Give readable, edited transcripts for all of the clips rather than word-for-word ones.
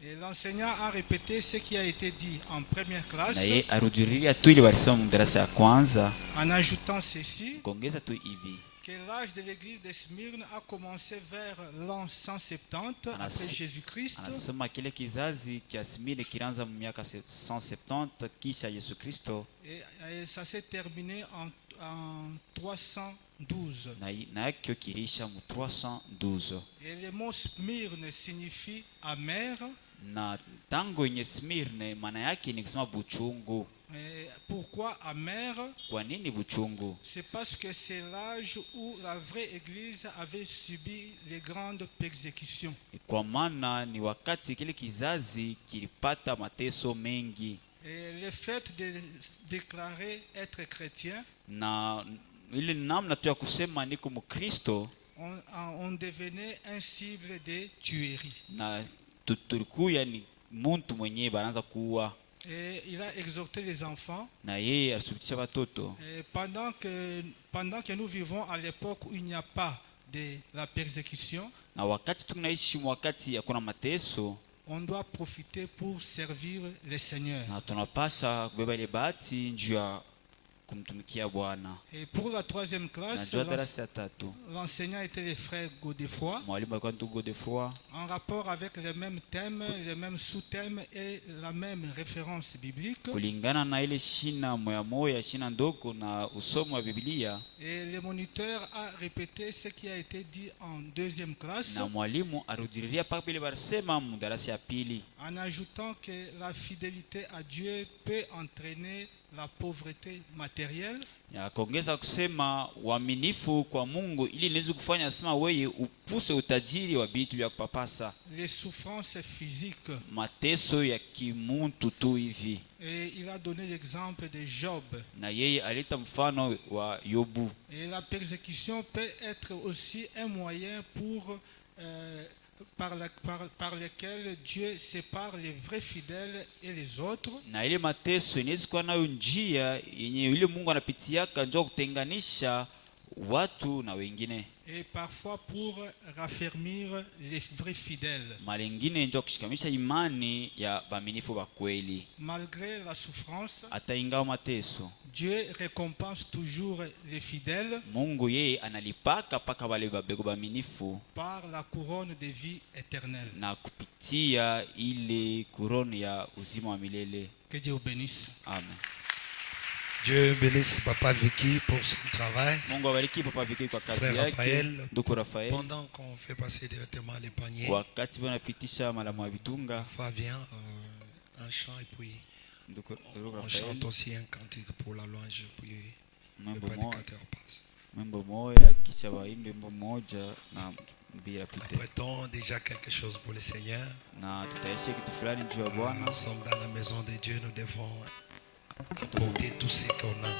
Et l'enseignant a répété ce qui a été dit en première classe en ajoutant ceci, que l'âge de l'église de Smyrne a commencé vers l'an 170 après Jésus-Christ. Et ça s'est terminé en 312. Et le mot Smyrne signifie amer. Pourquoi amer? C'est parce que c'est l'âge où la vraie église avait subi les grandes persécutions. Et le fait de déclarer être chrétien, on devenait un cible de tuerie. Et il a exhorté les enfants. Et pendant que nous vivons à l'époque où il n'y a pas de la persécution, on doit profiter pour servir le Seigneur. Et pour la troisième classe, l'enseignant était le frère Godefroy, en rapport avec les mêmes thèmes, les mêmes sous-thèmes et la même référence biblique. Et le moniteur a répété ce qui a été dit en deuxième classe, en ajoutant que la fidélité à Dieu peut entraîner la pauvreté matérielle. Les souffrances physiques. Et il a donné l'exemple de Job. Et la persécution peut être aussi un moyen par lequel Dieu sépare les vrais fidèles et les autres. Et parfois pour raffermir les vrais fidèles. Malgré la souffrance, Dieu récompense toujours les fidèles par la couronne de vie éternelle. Que Dieu vous bénisse. Amen. Dieu bénisse Papa Vicky pour son travail. Frère Raphaël, pendant qu'on fait passer directement les paniers, Papa vient un chant et puis on chante aussi un cantique pour la louange puis le prédicateur passe. Apprêtons déjà quelque chose pour le Seigneur. Nous sommes dans la maison de Dieu, nous devons apporter tout ce qu'on a.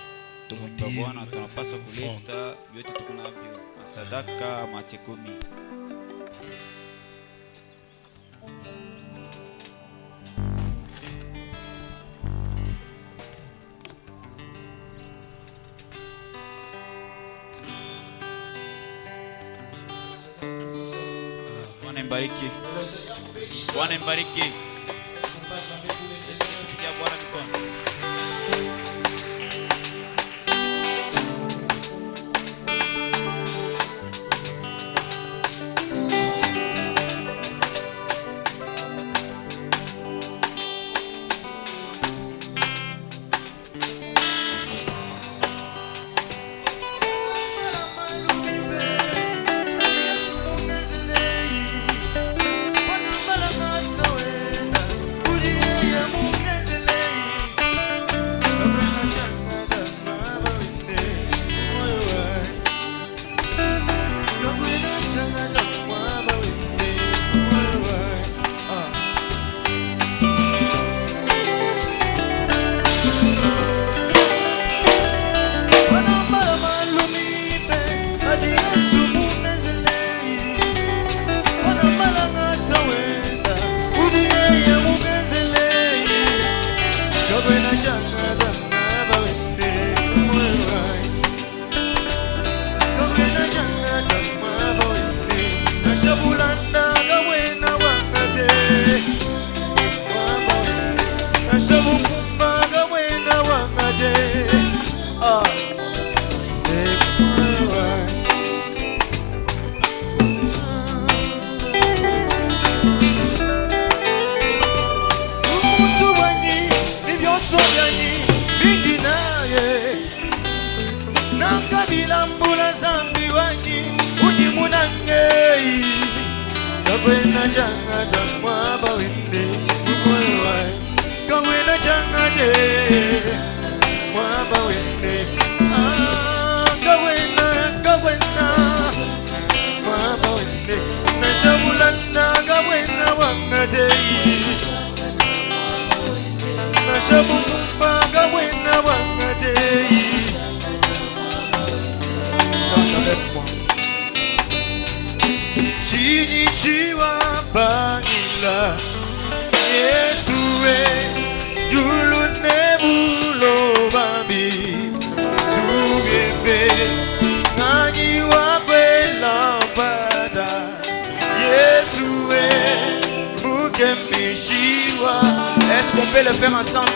Bwana mbariki. Tupigia Bwana mikono. Bwana Est-ce qu'on peut le faire ensemble?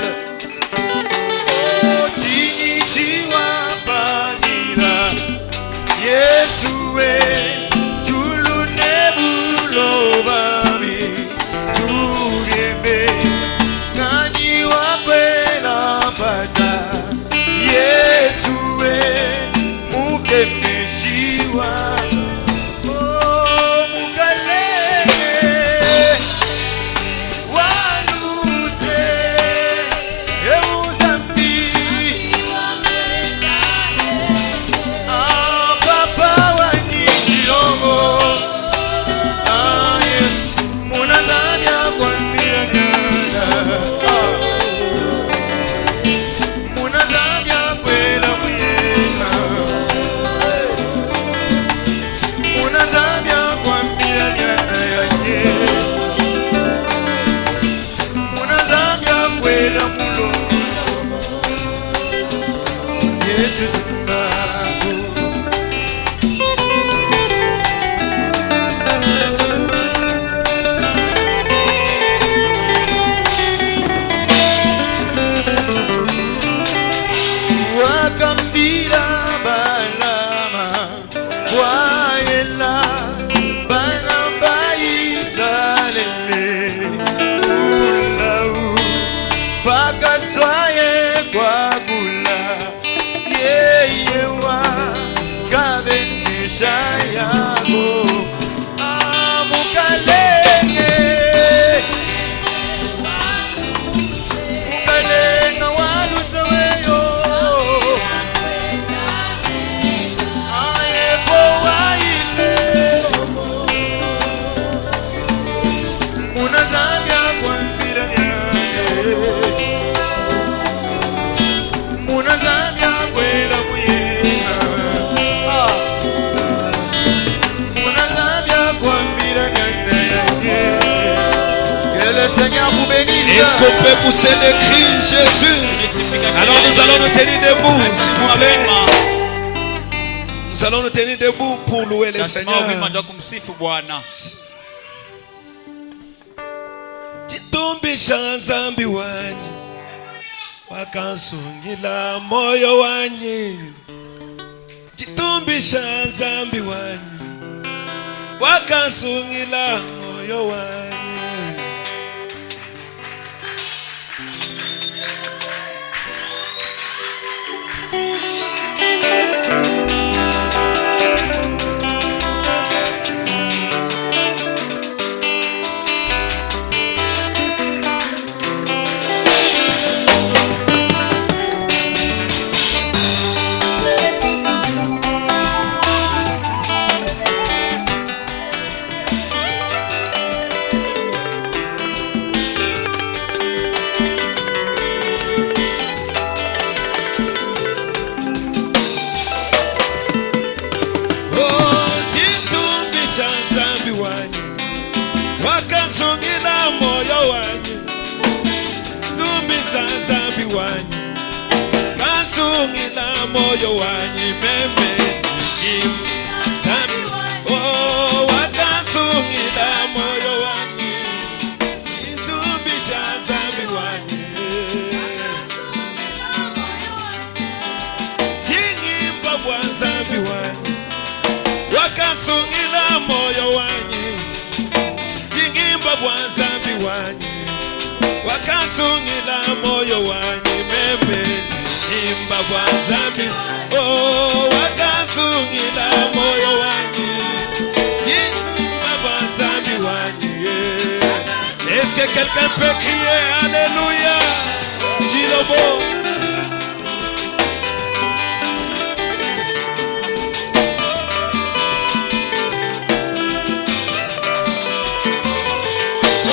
Est-ce qu'on peut pousser le cri Jésus? Alors nous allons nous tenir debout, s'il vous plaît. Nous allons nous tenir debout pour louer le Seigneur. Chitumbisha nzambi wanyi wakansungila moyo wanyi. Chitumbisha nzambi wanyi wakansungila moyo wanyi. quelqu'un peut crier Alléluia? Chilobo.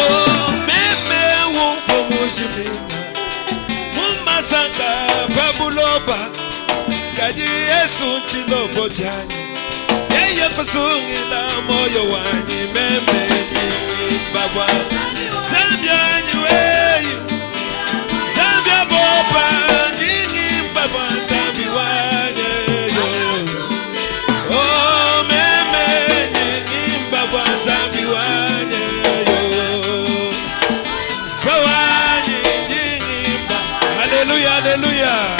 Oh, meme wumpo mushimina mumasanga babuloba kadi Yesu chilobo jani yeye kusungila moyo wanyi meme baba Zambia niwe Zambia boba nini baba Zambi wanye oh meme nini baba Zambi wanye bawanye nini hallelujah hallelujah.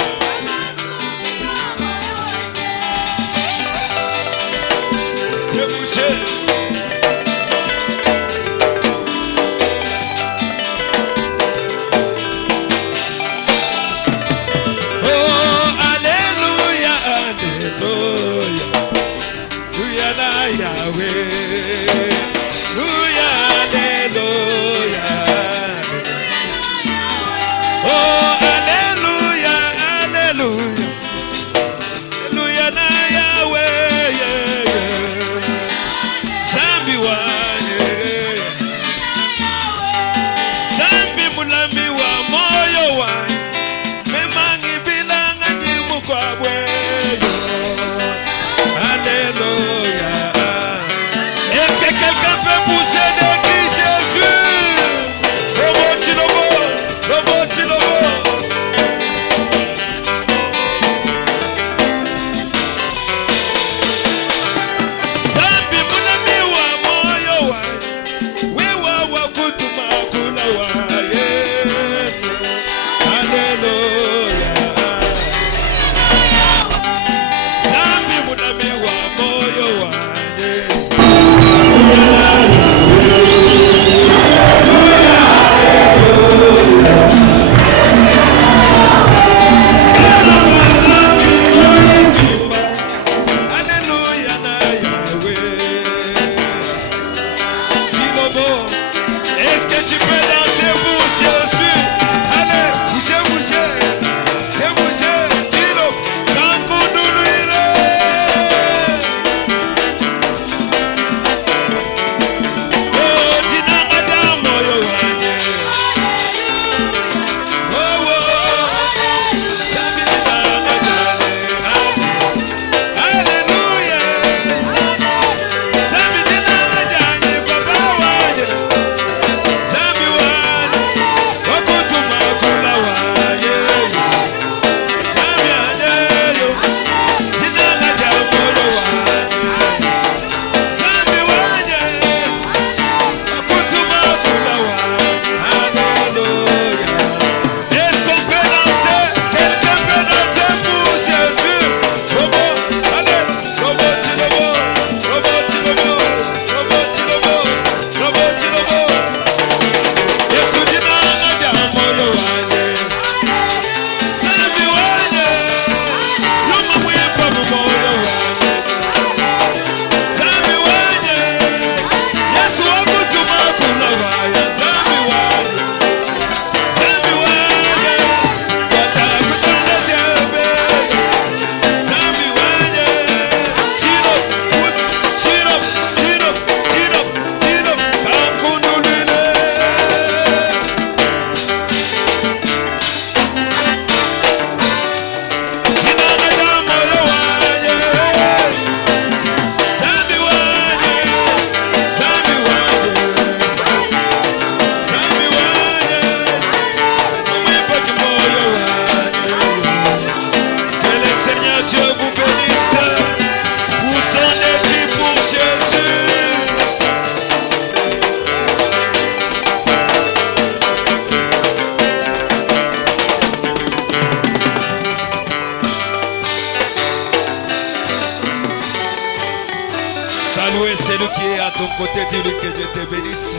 côté, dis-lui que Dieu te bénisse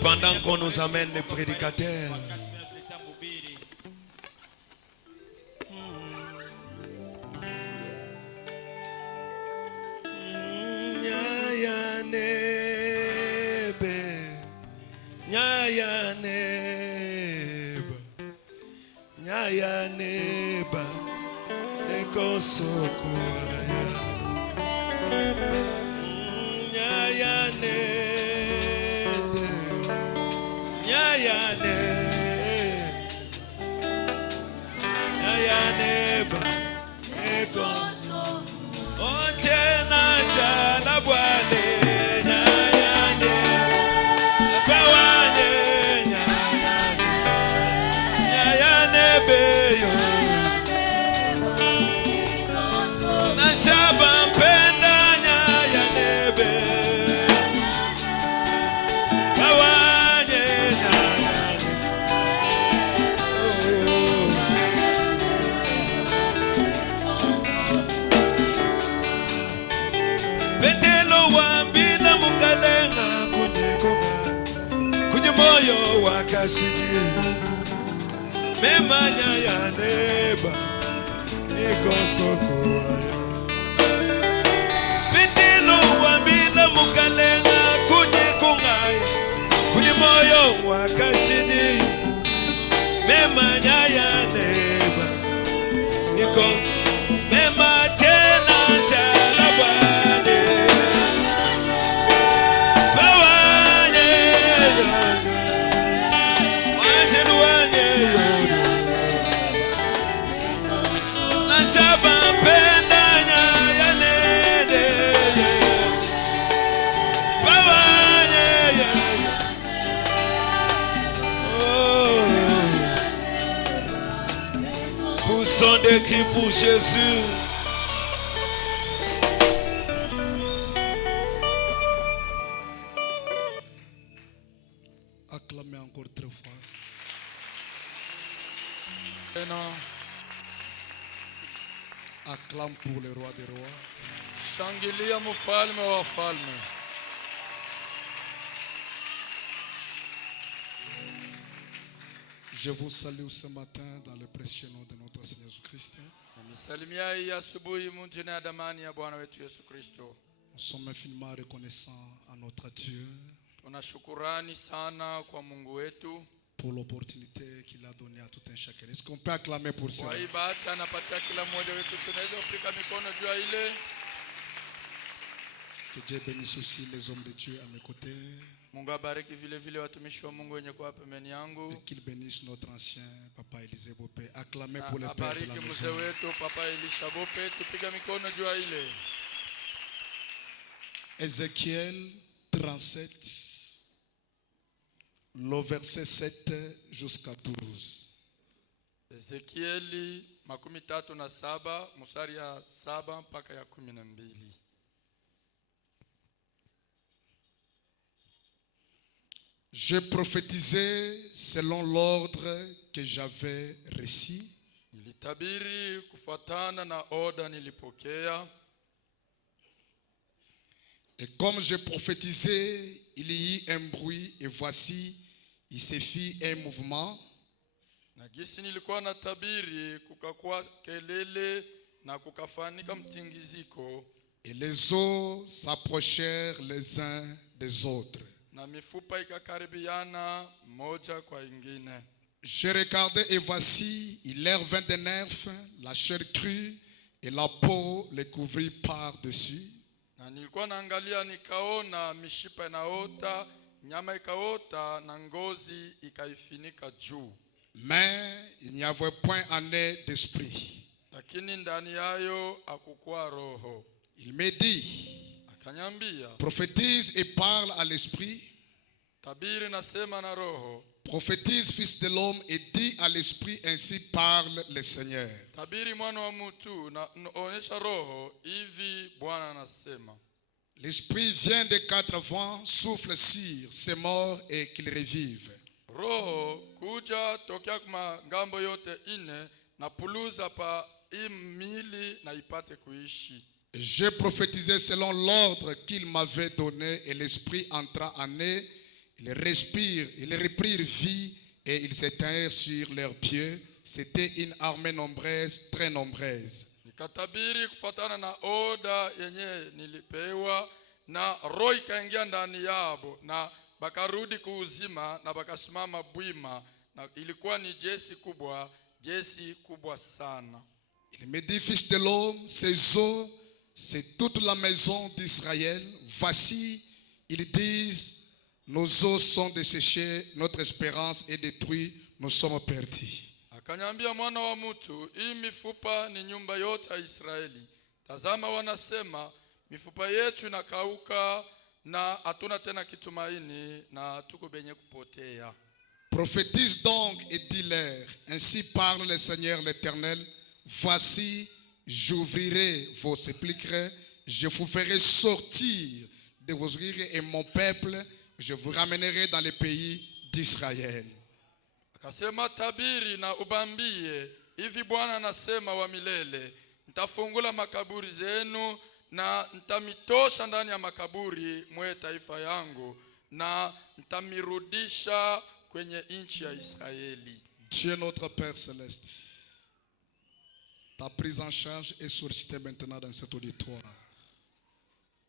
pendant qu'on nous amène les prédicateurs. Nyaya neba, nyaya neba, nekosokoya. Nyaya neba, nyaya neba, nekosokoya. Onche na shala bwale. Memanya ya neba nikosokoya. Pitilo wambila mukalenga kunye kungai kunye moyo wakashidi. Memanya ya neba nikosokoya. Mema tena shalabwane bawane poussons des cris pour Jésus. Acclamez encore très fort. Acclame pour le roi des rois. Shangilia mfalme wa wafalme. Je vous salue ce matin dans le précieux nom de notre Seigneur Jésus-Christ. Nous sommes infiniment reconnaissants à notre Dieu pour l'opportunité qu'il a donnée à tout un chacun. Est-ce qu'on peut acclamer pour ça? Que Dieu bénisse aussi les hommes de Dieu à mes côtés. Et qu'il bénisse notre ancien Papa Élisée Bopé. Acclamez pour le Père de la maison. Ézéchiel 37, le verset 7 jusqu'à 12. Ezekieli 37 mstari ya 7 mpaka ya 12. Je prophétisais selon l'ordre que j'avais reçu. Nilitabiri kufuatana na oda nilipokea. Et comme je prophétisais, il y eut un bruit et voici, il se fit un mouvement. Na gisi nilikuwa natabiri kukakuwa kelele na kukafanika mtingiziko. Et les eaux s'approchèrent les uns des autres. Na mifupa ikakaribiana moja kwa ingine. Je regardais et voici, il leur vint des nerfs, la chair crue et la peau les couvrit par-dessus. Na nilikuwa naangalia nikaona mishipa inaota, nyama ikaota na ngozi ikaifinika juu. Mais il n'y avait point en eux d'esprit. Lakini ndani yayo hakukuwa roho. Il me dit, prophétise et parle à l'esprit. Tabiri nasema na roho. Prophétise, fils de l'homme, et dis à l'esprit, ainsi parle le Seigneur. Tabiri mwana wa mtu na onyesha roho, hivi Bwana anasema. L'esprit vient des quatre vents, souffle sur ces morts et qu'ils revivent. Roho kuja tokea kwa ngambo yote ine na puluza pa imili na ipate kuishi. Je prophétisais selon l'ordre qu'il m'avait donné et l'esprit entra en eux. Ils reprirent vie et ils s'éteignirent sur leurs pieds. C'était une armée nombreuse, très nombreuse. Nikatabiri kufuatana na oda yenye nilipewa na roho ikaingia ndani yao na bakarudi kuuzima na bakasimama bwima, na ilikuwa ni jeshi kubwa sana. Il me dit, fils de l'homme, ces eaux, c'est toute la maison d'Israël. Voici, ils disent, nos eaux sont desséchées, notre espérance est détruite, nous sommes perdus. Akanyambia, mwana wa mtu, hii mifupa ni nyumba yote ya Israeli. Tazama, wanasema mifupa yetu inakauka na hatuna tena kitumaini na tuko benye kupotea. Prophétise donc et dis-leur, ainsi parle le Seigneur l'Éternel, voici, j'ouvrirai vos sépulcres, je vous ferai sortir de vos rives et mon peuple, je vous ramènerai dans le pays d'Israël. Akasema, tabiri na ubambie, hivi Bwana anasema wa milele, nitafungula makaburi zenu na nitamitosha ndani ya makaburi mwe taifa yangu, na nitamirudisha kwenye nchi ya Israeli. Dieu notre Père céleste, ta prise en charge est sollicitée maintenant dans cet auditoire.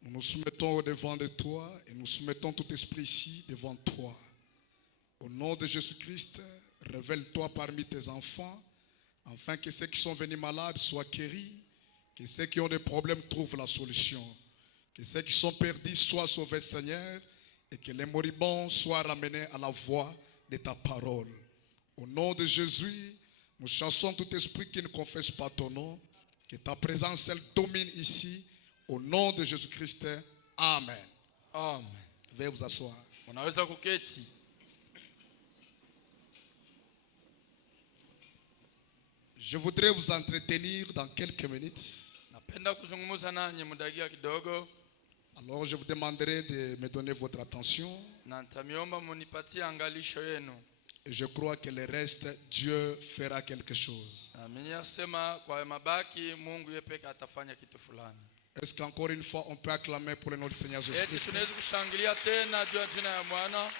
Nous nous soumettons au devant de toi et nous soumettons tout esprit ici devant toi. Au nom de Jésus-Christ, révèle-toi parmi tes enfants, afin que ceux qui sont venus malades soient guéris, que ceux qui ont des problèmes trouvent la solution, que ceux qui sont perdus soient sauvés, Seigneur, et que les moribonds soient ramenés à la voix de ta parole. Au nom de Jésus, nous chassons tout esprit qui ne confesse pas ton nom, que ta présence elle domine ici. Au nom de Jésus-Christ, Amen. Amen. Veuillez vous asseoir. Unaweza kuketi. Je voudrais vous entretenir dans quelques minutes. Napenda kuzungumza nanyi mudagia kidogo. Alors je vous demanderai de me donner votre attention. Na nitamiomba munipatie angalisho yenu. Et je crois que le reste, Dieu fera quelque chose. Aminyasema kwa mabaki Mungu yepeke atafanya kitu fulani. Est-ce qu'encore une fois on peut acclamer pour le nom du Seigneur Jésus-Christ? Tunaweza kushangilia tena juu ya jina ya Bwana.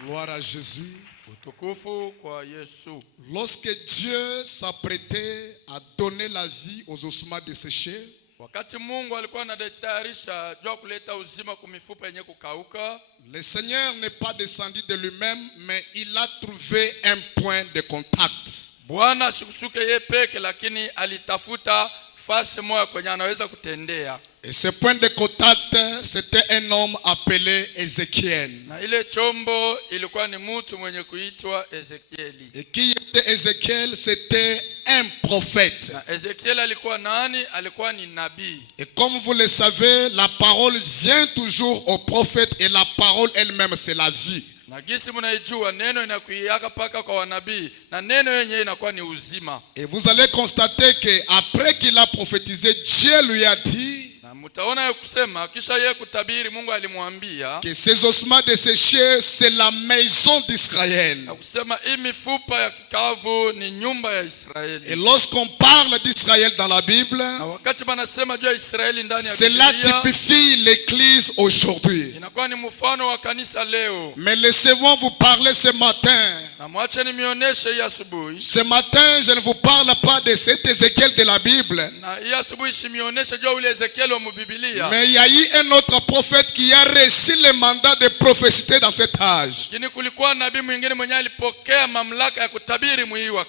Gloire à Jésus. Utukufu kwa Yesu. Lorsque Dieu s'apprêtait à donner la vie aux ossements desséchés, wakati Mungu alikuwa anatayarisha juu kuleta uzima kwa mifupa yenye kukauka, le Seigneur n'est pas descendu de lui-même, mais il a trouvé un point de contact. Bwana sikusuke yeye peke, lakini alitafuta fasi moja kwenye anaweza kutendea. Et ce point de contact, c'était un homme appelé Ézéchiel. Na ile chombo ilikuwa ni mtu mwenye kuitwa Ezekieli. Et qui était Ézéchiel? C'était un prophète. Na Ezekiel alikuwa nani? Alikuwa ni nabii. Et comme vous le savez, la parole vient toujours au prophète et la parole elle-même c'est la vie. Na gisi mnaijua neno inakuiaka paka kwa wanabii na neno yenyewe inakuwa ni uzima. Et vous allez constater que après qu'il a prophétisé, Dieu lui a dit mtaona kusema kisha yeye kutabiri Mungu alimwambia que ces ossements desséchés c'est la maison d'Israël. Na kusema hii mifupa ya kikavu ni nyumba ya Israeli. Et lorsqu'on parle d'Israël dans la Bible, na wakati banasema juu ya Israeli ndani ya cela typifie l'église aujourd'hui. Inakuwa ni mfano wa kanisa leo. Mais laissez-moi vous parler ce matin. Na mwache nionyeshe hii asubuhi. Ce matin, je ne vous parle pas de cet Ézéchiel de la Bible. Na hii asubuhi simuonyeshe juu ule Ezekiel wa Biblia. Mais il y a eu un autre prophète qui a reçu le mandat de prophétie dans cet âge.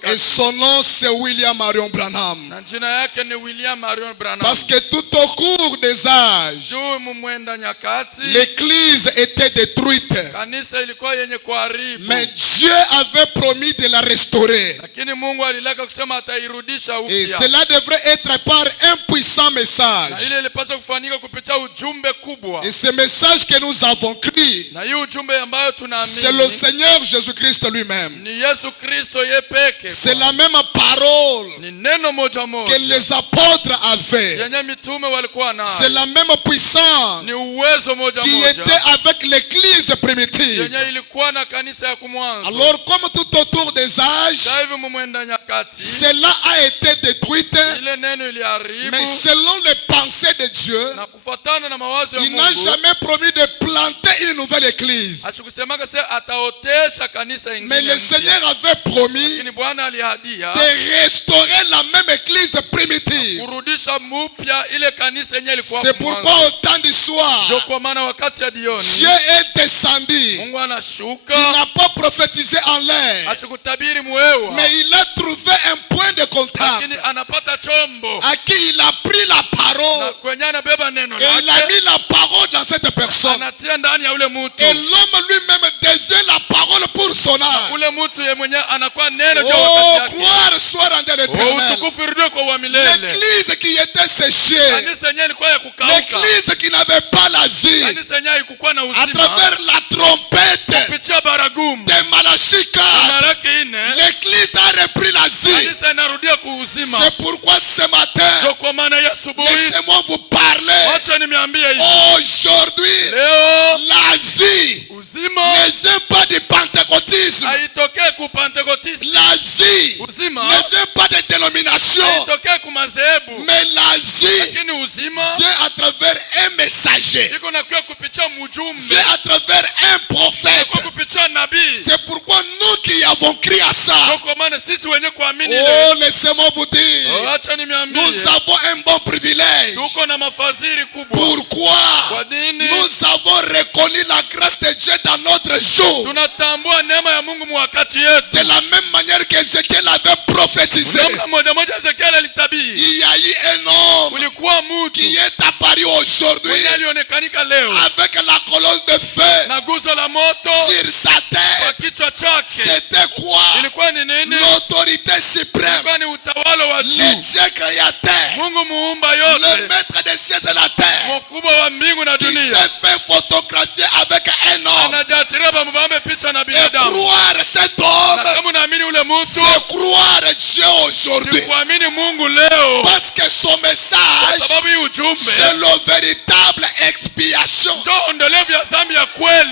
Et son nom c'est William Marion Branham. Parce que tout au cours des âges, l'église était détruite. Mais Dieu avait promis de la restaurer. Et cela devrait être par un puissant message. Et ce message que nous avons cru, c'est le Seigneur Jésus-Christ lui-même. C'est la même parole que les apôtres avaient. C'est la même puissance qui était avec l'église primitive. Alors comme comme tout autour des âges, cela a été détruit. Mais selon les pensées de Dieu, il n'a jamais promis de planter une nouvelle église. Mais le Seigneur avait promis de restaurer la même église primitive. C'est pourquoi au temps du soir, Dieu est descendu. Il n'a pas prophétisé en l'air, mais il a trouvé un point de contact à qui il a pris la parole et il a mis la parole dans cette personne. Et l'homme lui-même désire la parole pour son âme. Oh, gloire soit rendue à l'Éternel. L'église qui était séchée, l'église qui n'avait pas la vie, à travers la trompette de Malachika, l'église a repris la vie. C'est pourquoi ce matin, laissez-moi vous parler. Aujourd'hui, la vie ne vient pas du pentecôtisme. La vie ne vient pas de dénomination. Mais la vie vient à travers un messager, vient à travers un prophète. C'est pourquoi nous qui avons crié à ça, oh, laissez-moi vous dire, nous avons un bon privilège. Pourquoi? Nous avons reconnu la grâce de Dieu dans notre jour. De la même manière que Ézéchiel avait prophétisé, il y a eu un homme qui est apparu aujourd'hui avec la colonne de feu sur sa tête. C'était quoi? L'autorité suprême, le Dieu créateur, le maître des cieux et la terre, qui s'est fait photographier avec un homme. Et croire cet homme, c'est croire Dieu aujourd'hui. Parce que son message, c'est le véritable expiation.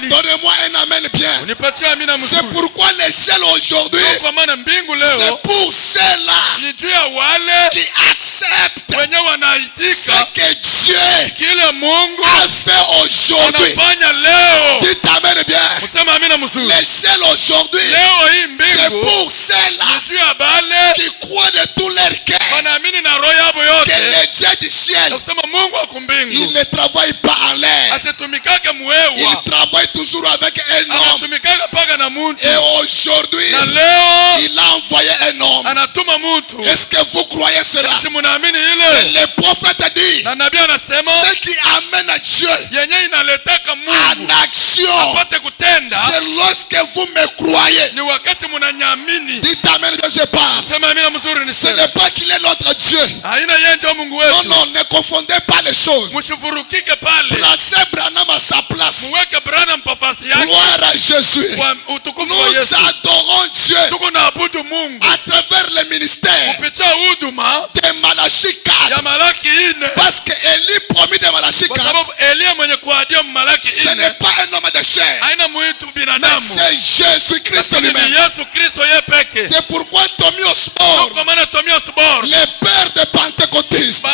Donnez-moi un amen bien. C'est pourquoi les ciels aujourd'hui, c'est pour ceux-là qui acceptent ce que Dieu a fait aujourd'hui. Dites amen bien. Les ciels aujourd'hui, c'est pour ceux-là qui croient de tout leur cœur que le Dieu du ciel, il ne travaille pas en l'air. Il travaille toujours avec un homme. Et aujourd'hui, il a envoyé un homme. Est-ce que vous croyez cela? Et le prophète dit, ce qui amène à Dieu en action, c'est lorsque vous me croyez. Dites amen, je parle. Ce n'est pas qu'il est notre Dieu. Non, non, ne confondez pas les choses. Placez Branham à sa place. Gloire à Jésus. Nous adorons Dieu à travers le ministère de Malachie 4. Parce que Élie promis de Malachie 4, ce n'est pas un homme de chair, mais c'est Jésus-Christ lui-même. C'est pourquoi Tommy Osborne, le père de pentecôtisme,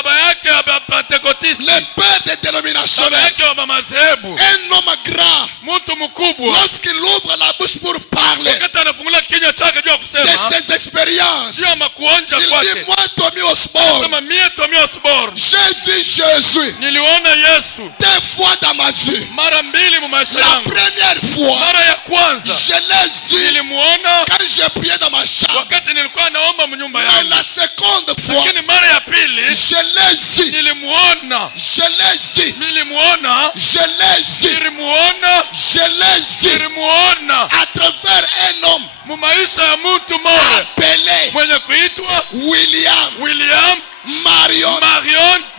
le père de dénomination, un homme grand, lorsqu'il ouvre la bouche pour parler de ses expériences, il dit, moi Tommy Osborne, j'ai vu Jésus 2 fois dans ma vie. La première fois, je l'ai vu quand j'ai prié dans ma chambre. Mais la seconde fois, je l'ai vu à travers un homme appelé William Marion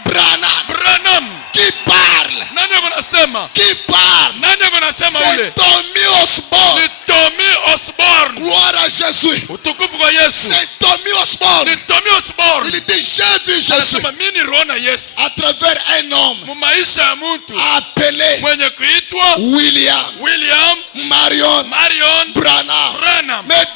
Branham. Qui parle? C'est Tommy Osborne. Gloire à Jésus. C'est Tommy Osborne. Il dit, j'ai vu Jésus à travers un homme appelé William Marion Branham. Mais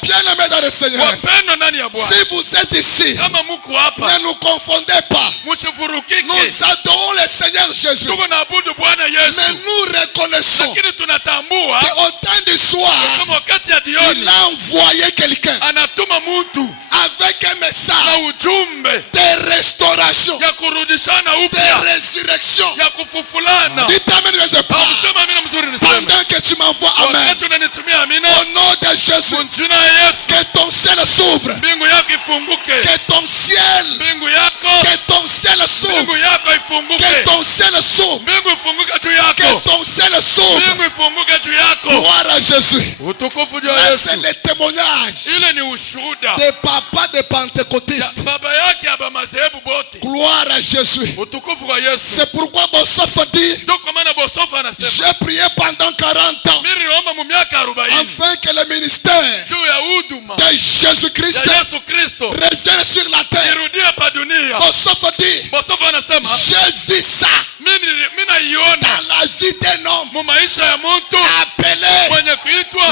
dans le Seigneur, wapendwa ndani ya Bwana, si vous êtes ici, kama muko hapa, ne nous confondez pas. msifurukike. Nous adorons le Seigneur Jésus. Tuko naabudu Bwana Yesu. Mais nous reconnaissons Lakini tunatambua qu'au temps du soir, kama wakati ya jioni il a envoyé quelqu'un anatuma mtu avec un na message ujumbe de restauration, ya kurudishana de upya, résurrection. ya kufufulana. Dites amen, mais je parle. Sema amina mzuri niseme. Pendant que tu m'envoies, amen. Wakati unanitumia amina, Au nom de Jésus, mjina ya Yesu, que ton ciel s'ouvre. mbingu yako ifunguke. Que ton ciel, Mbingu yako, que ton ciel s'ouvre. mbingu yako Que ifunguke. ton ciel s'ouvre. Mbingu ifunguke juu Que yako. ton ciel s'ouvre. Mbingu ifunguke juu yako. Gloire à Jésus. Utukufu juu ya Là, Yesu. c'est le témoignage Ile ni ushuhuda des papas des ya pentecôtistes. baba yake aba madhehebu bote. Gloire à Jésus. Utukufu kwa Yesu. C'est pourquoi Bosoph dit, Ndio kwa maana Bosofa anasema, j'ai prié pendant 40 ans mimi niliomba mu miaka 40 afin que le ministère juu ya huduma de Jésus-Christ ya Yesu Kristo revienne sur la terre. irudie hapa dunia. Bosoph dit, Bosofa anasema, j'ai vu ça mimi naiona dans la vie d'un homme mu maisha ya mtu appelé mwenye kuitwa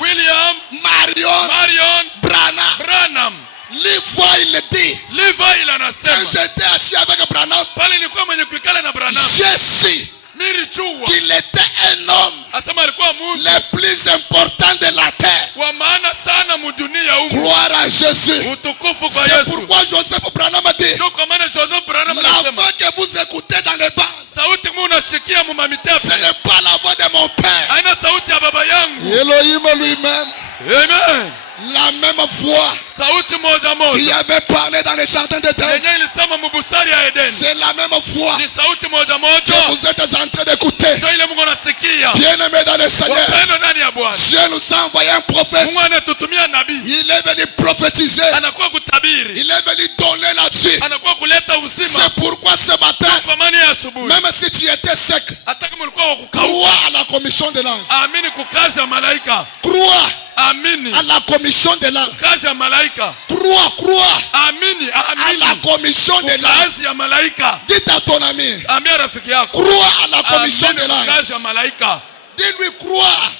William Marion Branham. L'Ivoire, il le dit. Levi Quand anasema, j'étais assis avec Branham, pale nilikuwa mwenye kuikala na Branham, j'ai su nilijua qu'il était un homme asema alikuwa mtu le plus important de la terre. wa maana sana mu dunia humu. Gloire à Jésus. Utukufu kwa C'est Yesu. pourquoi Joseph Branham a dit, Ndio kwa maana Joseph Branham la anasema, voix que vous écoutez dans les bancs, sauti mu unashikia mu ce mamitepe n'est pas la voix de mon père. haina sauti ya baba yangu. Elohim lui-même, Amen. la même voix Sauti moja qui moja avait parlé dans le jardin d'Éden, yenye ilisema mu bustani ya Edeni, c'est la même voix ni sauti moja que moja vous êtes en train d'écouter. ndio ile Mungu anasikia. Bien-aimés dans le Seigneur, Wapendwa ndani ya Bwana, Dieu nous a envoyé un prophète. Mungu anatutumia nabii, Il est venu prophétiser. anakuwa kutabiri, Il est venu donner là-dessus. anakuwa kuleta uzima. C'est pourquoi ce matin, Kwa maana ya asubuhi, même si tu étais sec, hata kama ulikuwa wa kukauka, crois à la commission de l'ange. amini kukazi ya malaika. Crois Amini à la commission de l'ange. kazi ya malaika. Crois Amini, à la amini commission de l'ange. kazi ya malaika. Dites à ton ami, Ambia rafiki yako, crois à la commission amini de l'ange. kazi ya malaika. Dis-lui, crois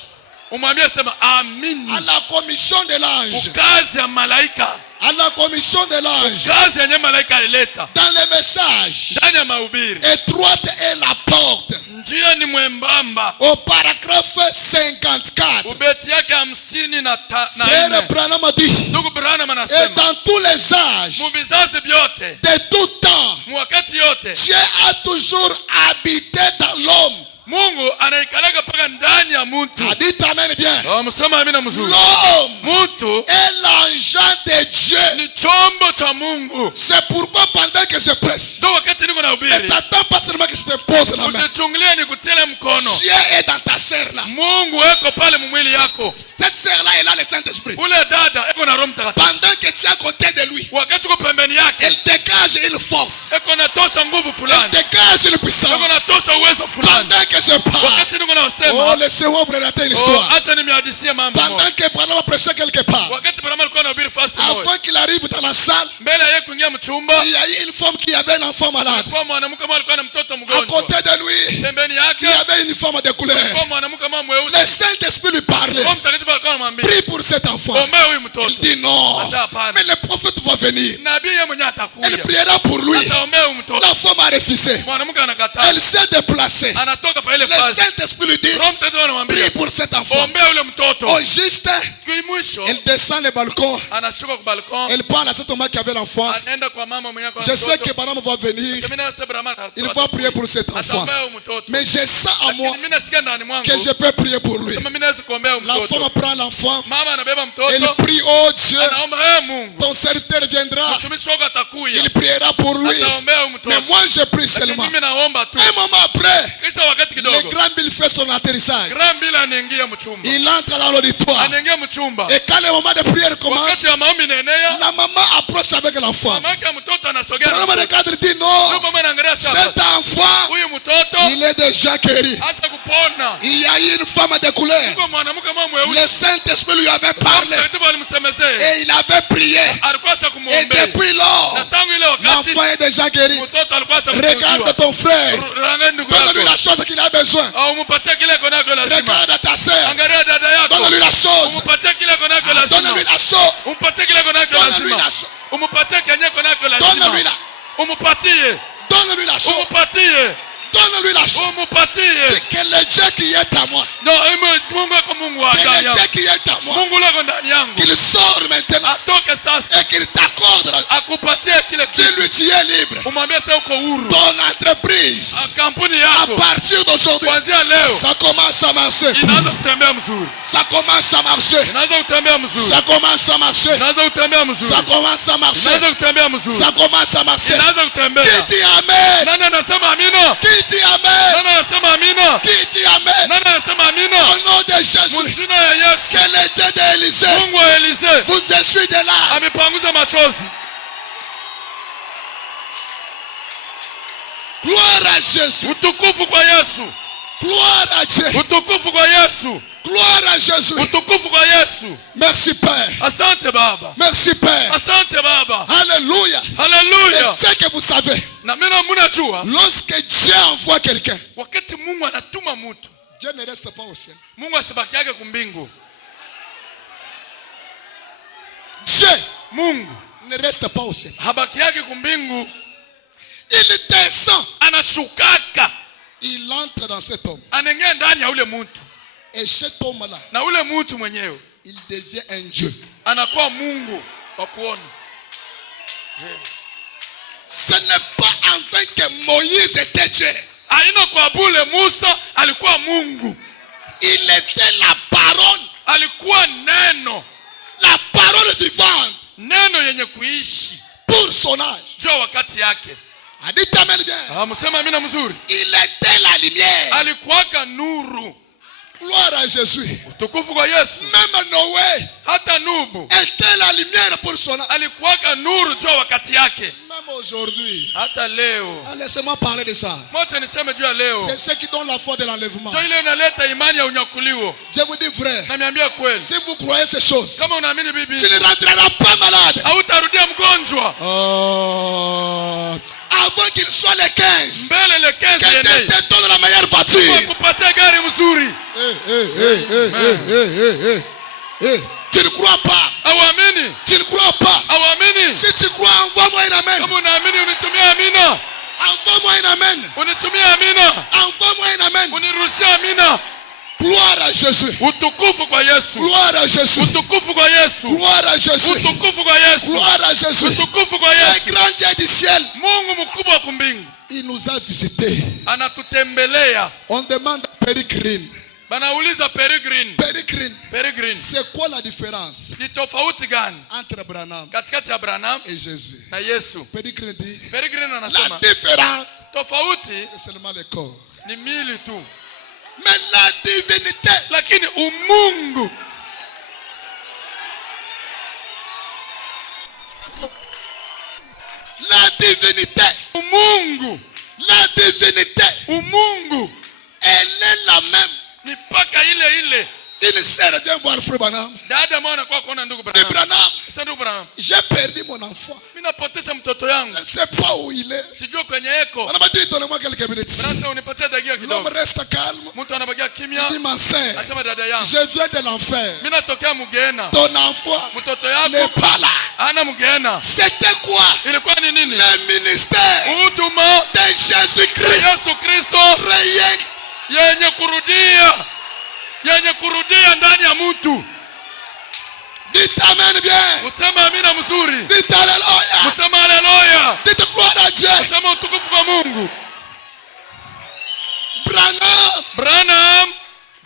Umwambie sema amini à la commission de l'ange. kazi ya malaika. À la commission de l'ange. Kazi yenye malaika alileta Dans le message, ndani ya mahubiri. étroite est la porte. Njia ni mwembamba. Au paragraphe 54, Ubeti yake 54. Frère Branham a dit, Ndugu Branham et anasema, dans tous les âges, mu vizazi vyote, de tout temps, mu wakati yote, Dieu a toujours habité dans l'homme. Mungu anaikalaga paka ndani ya mtu. Dites amen bien. Msema amina mzuri. L'homme Mtu est l'engin de Dieu. ni chombo cha Mungu. C'est pourquoi pendant que je presse, Ndio wakati niko na ne ubiri, t'attends pas seulement que je te pose la main. usichungulie nikutele mkono. Dieu est dans ta chair là. Mungu eko pale mwili yako. Cette chair là, elle a le Saint-Esprit. Ule dada eko na Roho Mtakatifu. Pendant que tu es à côté de lui, Wakati uko pembeni yake, elle dégage une force. eko natosha nguvu Elle fulani. dégage une puissance. Eko natosha uwezo fulani. Pendant que je parle, Wakati niko na oh, usema, laissez-moi vous relater une histoire. acha nimehadithia mambo Pendant moja. que Branham prêchait quelque part, Wakati Branham alikuwa anahubiri fasi moja, avant qu'il arrive dans la salle, mbele ya yeye kuingia mchumba, il y a eu une femme qui avait un enfant malade. kwa mwanamke mmoja alikuwa na mtoto À mgonjwa. côté de lui, Pembeni il yake y avait une femme de couleur. kwa mwanamke mmoja mweusi. Le Saint-Esprit lui parlait. Roho Mtakatifu alikuwa anamwambia, Prie pour cet enfant. ombea huyu Il mtoto. dit non. Mais le prophète va venir. Nabii yeye mwenyewe Elle atakuja. priera pour lui. Ataombea huyu mtoto. La femme a refusé. Mwanamke anakataa. Elle s'est déplacée. Anatoka pa ile Le fasi. Saint-Esprit lui dit, Roho Mtakatifu anamwambia, prie pour cet enfant. ombea yule mtoto. Au juste, Mwisho elle descend le balcon. anashuka kwa balkon, Elle parle à cet homme qui avait l'enfant. anaenda kwa mama mwenyewe kwa Je sais mtoto. que Branham va venir. Mimi nasema Brahma Il va prier pour cet enfant. ataombea huyu mtoto. Mais je sens en moi Mimi nasikia ndani mwangu que je peux prier pour lui. kama mimi naweza kuombea huyu La mtoto. femme prend l'enfant. Mama anabeba Elle mtoto, prie, oh Dieu, anaomba Mungu, ton serviteur viendra. mtumishi wako atakuya, Il priera pour lui. ataombea huyu Mais mtoto. moi, je prie Lakini seulement. mimi naomba tu. Un moment après, Kisha wakati le kidogo, grand Bill fait son atterrissage. Graham Bill anaingia mchumba. Il entre dans l'auditoire. Anaingia mchumba. Et quand le moment de prière commence, Wakati ya maombi inaenea, la maman approche avec l'enfant. mama yake mtoto anasogea. Le Ndio regarde et dit non, mama anaangalia cet sasa. enfant, Huyu mtoto il est déjà guéri. acha kupona. Il y a eu une femme de couleur. Kwa mwanamke mama Le mweusi. Saint-Esprit lui avait parlé. Mtakatifu alimsemezea. Et il avait prié. Alikuwa acha Et kumuombea. depuis lors, Na tangu ile wakati l'enfant est déjà guéri. mtoto alikuwa acha Regarde kutunziwa. ton frère. Angalia ndugu Donne-lui yako. la chose qu'il a besoin. Au mpatie kile kona lazima. Regarde ta sœur. Angalia dada yako. yako. Donne-lui la chose. Umpatie kile konako lazima. Donne-lui la chose. Umpatie kile konako lazima. Umpatie kenye konako lazima. Donne-lui la. Umpatie. Donne-lui la chose. Umpatie. Donne-lui la chose. Umpatie. Que le Dieu qui est à moi. Non, Mungu ako Mungu wa ndani yangu. Que le Dieu qui est à moi. Mungu lako ndani yangu. Qu'il sort maintenant. Atoke sasa. Et qu'il t'accorde la. Akupatie kile kitu. Dis-lui tu es libre. Umwambie sasa uko huru. Ton entreprise. Kampuni yako. À partir d'aujourd'hui. Kuanzia leo. Ça commence à marcher. Inaanza kutembea mzuri. Ça commence à marcher. Inaanza kutembea mzuri. Ça commence à marcher. Inaanza kutembea mzuri. Ça commence à marcher. Inaanza kutembea mzuri. Ça commence à marcher. Inaanza kutembea. Qui dit amen? Nani anasema amina? Qui dit amen? Nani anasema amina? Qui dit amen? Nani anasema amina? Au nom de Jésus. Mjina ya Yesu. Que le Dieu d'Élisée Mungu wa Elisee vous essuie de larmes. amepanguza machozi. Gloire à Jésus. Utukufu kwa Yesu. Gloire à Dieu. Utukufu kwa Yesu. Gloire à Jésus. Utukufu kwa Yesu. Merci Père. Asante Baba. Merci Père. Asante Baba. Alléluia. Haleluya. Et ce que vous savez, Na mimi mnajua lorsque Dieu envoie quelqu'un, wakati Mungu anatuma mtu, Dieu ne reste pas au ciel. Mungu asibaki yake kumbingu. Dieu, Mungu ne reste pas au ciel. habaki yake kumbingu, Il descend. anashukaka, Il entre dans cet homme. anaingia ndani ya ule mtu, Et cet homme-là, na ule mtu mwenyewe il devient un Dieu. anakuwa Mungu wa kuona. Ce n'est pas en vain que Moïse était Dieu. Haina kwa bule Musa alikuwa Mungu. Il était la parole. Alikuwa neno. La parole vivante. Neno yenye kuishi. Pour son âge. Jua wakati yake. Dites amen bien. Musema amina mzuri. Il était la lumière. Alikuwaka nuru. Gloire à Jésus. Utukufu kwa Yesu. Même Noé. Hata Nubu. Était la lumière pour son âge. Alikuwaka nuru jua wakati yake. Même aujourd'hui. Hata leo. Laissez-moi parler de ça. Mocha niseme jua leo. C'est ce qui donne la foi de l'enlèvement. Ndio ile inaleta imani ya unyakuliwo. Je vous dis frère. Na niambia kweli. Si vous croyez ces choses. Kama unaamini bibi. Tu ne rentreras pas malade. Hautarudia mgonjwa. Oh. Avant qu'il soit les 15. Mbele le 15 que Dieu te donne la meilleure voiture. Kupatia gari mzuri. Tu ne crois pas. Awamini. Tu ne crois pas. Awamini. Si tu crois, envoie-moi un amen. Kama unaamini unitumie amina. Envoie-moi un amen. Unitumie amina. Envoie-moi un amen. Unirushie amina. Gloire à Jésus. Utukufu kwa Yesu. Gloire à Jésus. Utukufu kwa Yesu. Gloire à Jésus. Utukufu kwa Yesu. Gloire à Jésus. Utukufu kwa Yesu. Le grand Dieu du ciel. Mungu mkubwa kumbingu. Il nous a visités. Anatutembelea. On demande Pérégrine. Banauliza Pérégrine. Pérégrine. Pérégrine. C'est quoi la différence? Ni tofauti gani entre Branham katikati ya Branham et Jésus? Na Yesu. Pérégrine dit. Pérégrine anasema. La différence. Tofauti. C'est seulement le corps. Ni mili tu. Mais la divinité. Lakini umungu. La divinité. Umungu. La divinité. Umungu. Elle est la même. Ni paka ile. Une sœur vient voir frère Branham. Dada mwana kwa kuona ndugu Branham. Ndugu Branham. J'ai perdu mon enfant. Mimi napoteza mtoto yangu. Je ne sais pas où il est. Sijui kwenye eko. On m'a dit donne-moi quelques minutes. Brasa unipatie dakika kidogo. L'homme reste calme. Mtu anabakia kimya. Il dit ma sœur. Asema dada yangu. Je viens de l'enfer. Mimi natokea Mugena. Ton enfant. Mtoto yako n'est pas là. Ana Mugena. C'était quoi? Ilikuwa ni nini? Le ministère huduma de Jésus-Christ. Yesu Kristo Réel. yenye kurudia ndani ya mtu. Dites amen bien. Usema amina mzuri. Dites alléluia. Usema haleluya. Dites gloire à Dieu. Usema utukufu kwa Mungu. Branham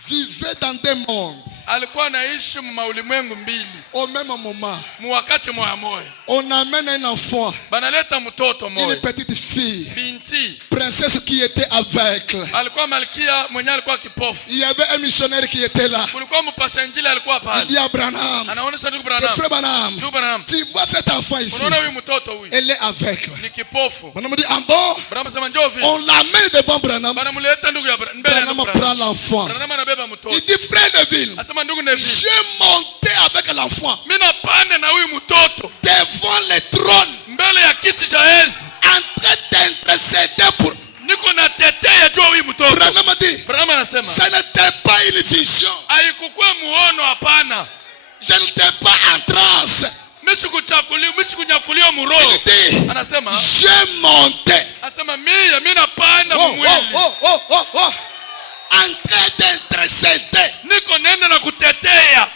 vivait dans des mondes. Alikuwa anaishi maulimwengu mbili. Au même moment. Mwakati moya moya. On amène un enfant. Banaleta mtoto moya. Une petite fille. Binti. Princesse qui était aveugle. Alikuwa malkia mwenye alikuwa kipofu. Il y avait un missionnaire qui était là. Kulikuwa mpasha injili alikuwa pale. Il dit à Branham. Anaonesha ndugu Branham. Frère Branham. Tu vois cet enfant ici. Unaona huyu mtoto huyu. Elle est aveugle. Ni kipofu. Branham dit en bon. Branham sema njoo vile. On l'amène devant Branham. Banamuleta ndugu ya Branham prend l'enfant. Branham anabeba mtoto. Il dit frère Neville. Asema ndugu Neville. J'ai monté avec l'enfant. Mimi napanda na huyu mtoto. Devant le trône. Mbele ya kiti cha enzi. En train d'intercéder pour. Niko natetea juu huyu mtoto. Branham dit. Branham anasema. Ça n'était pas une vision. Haikukuwa muono. Je n'étais pas en transe. Il dit, j'ai monté. En train d'intercéder.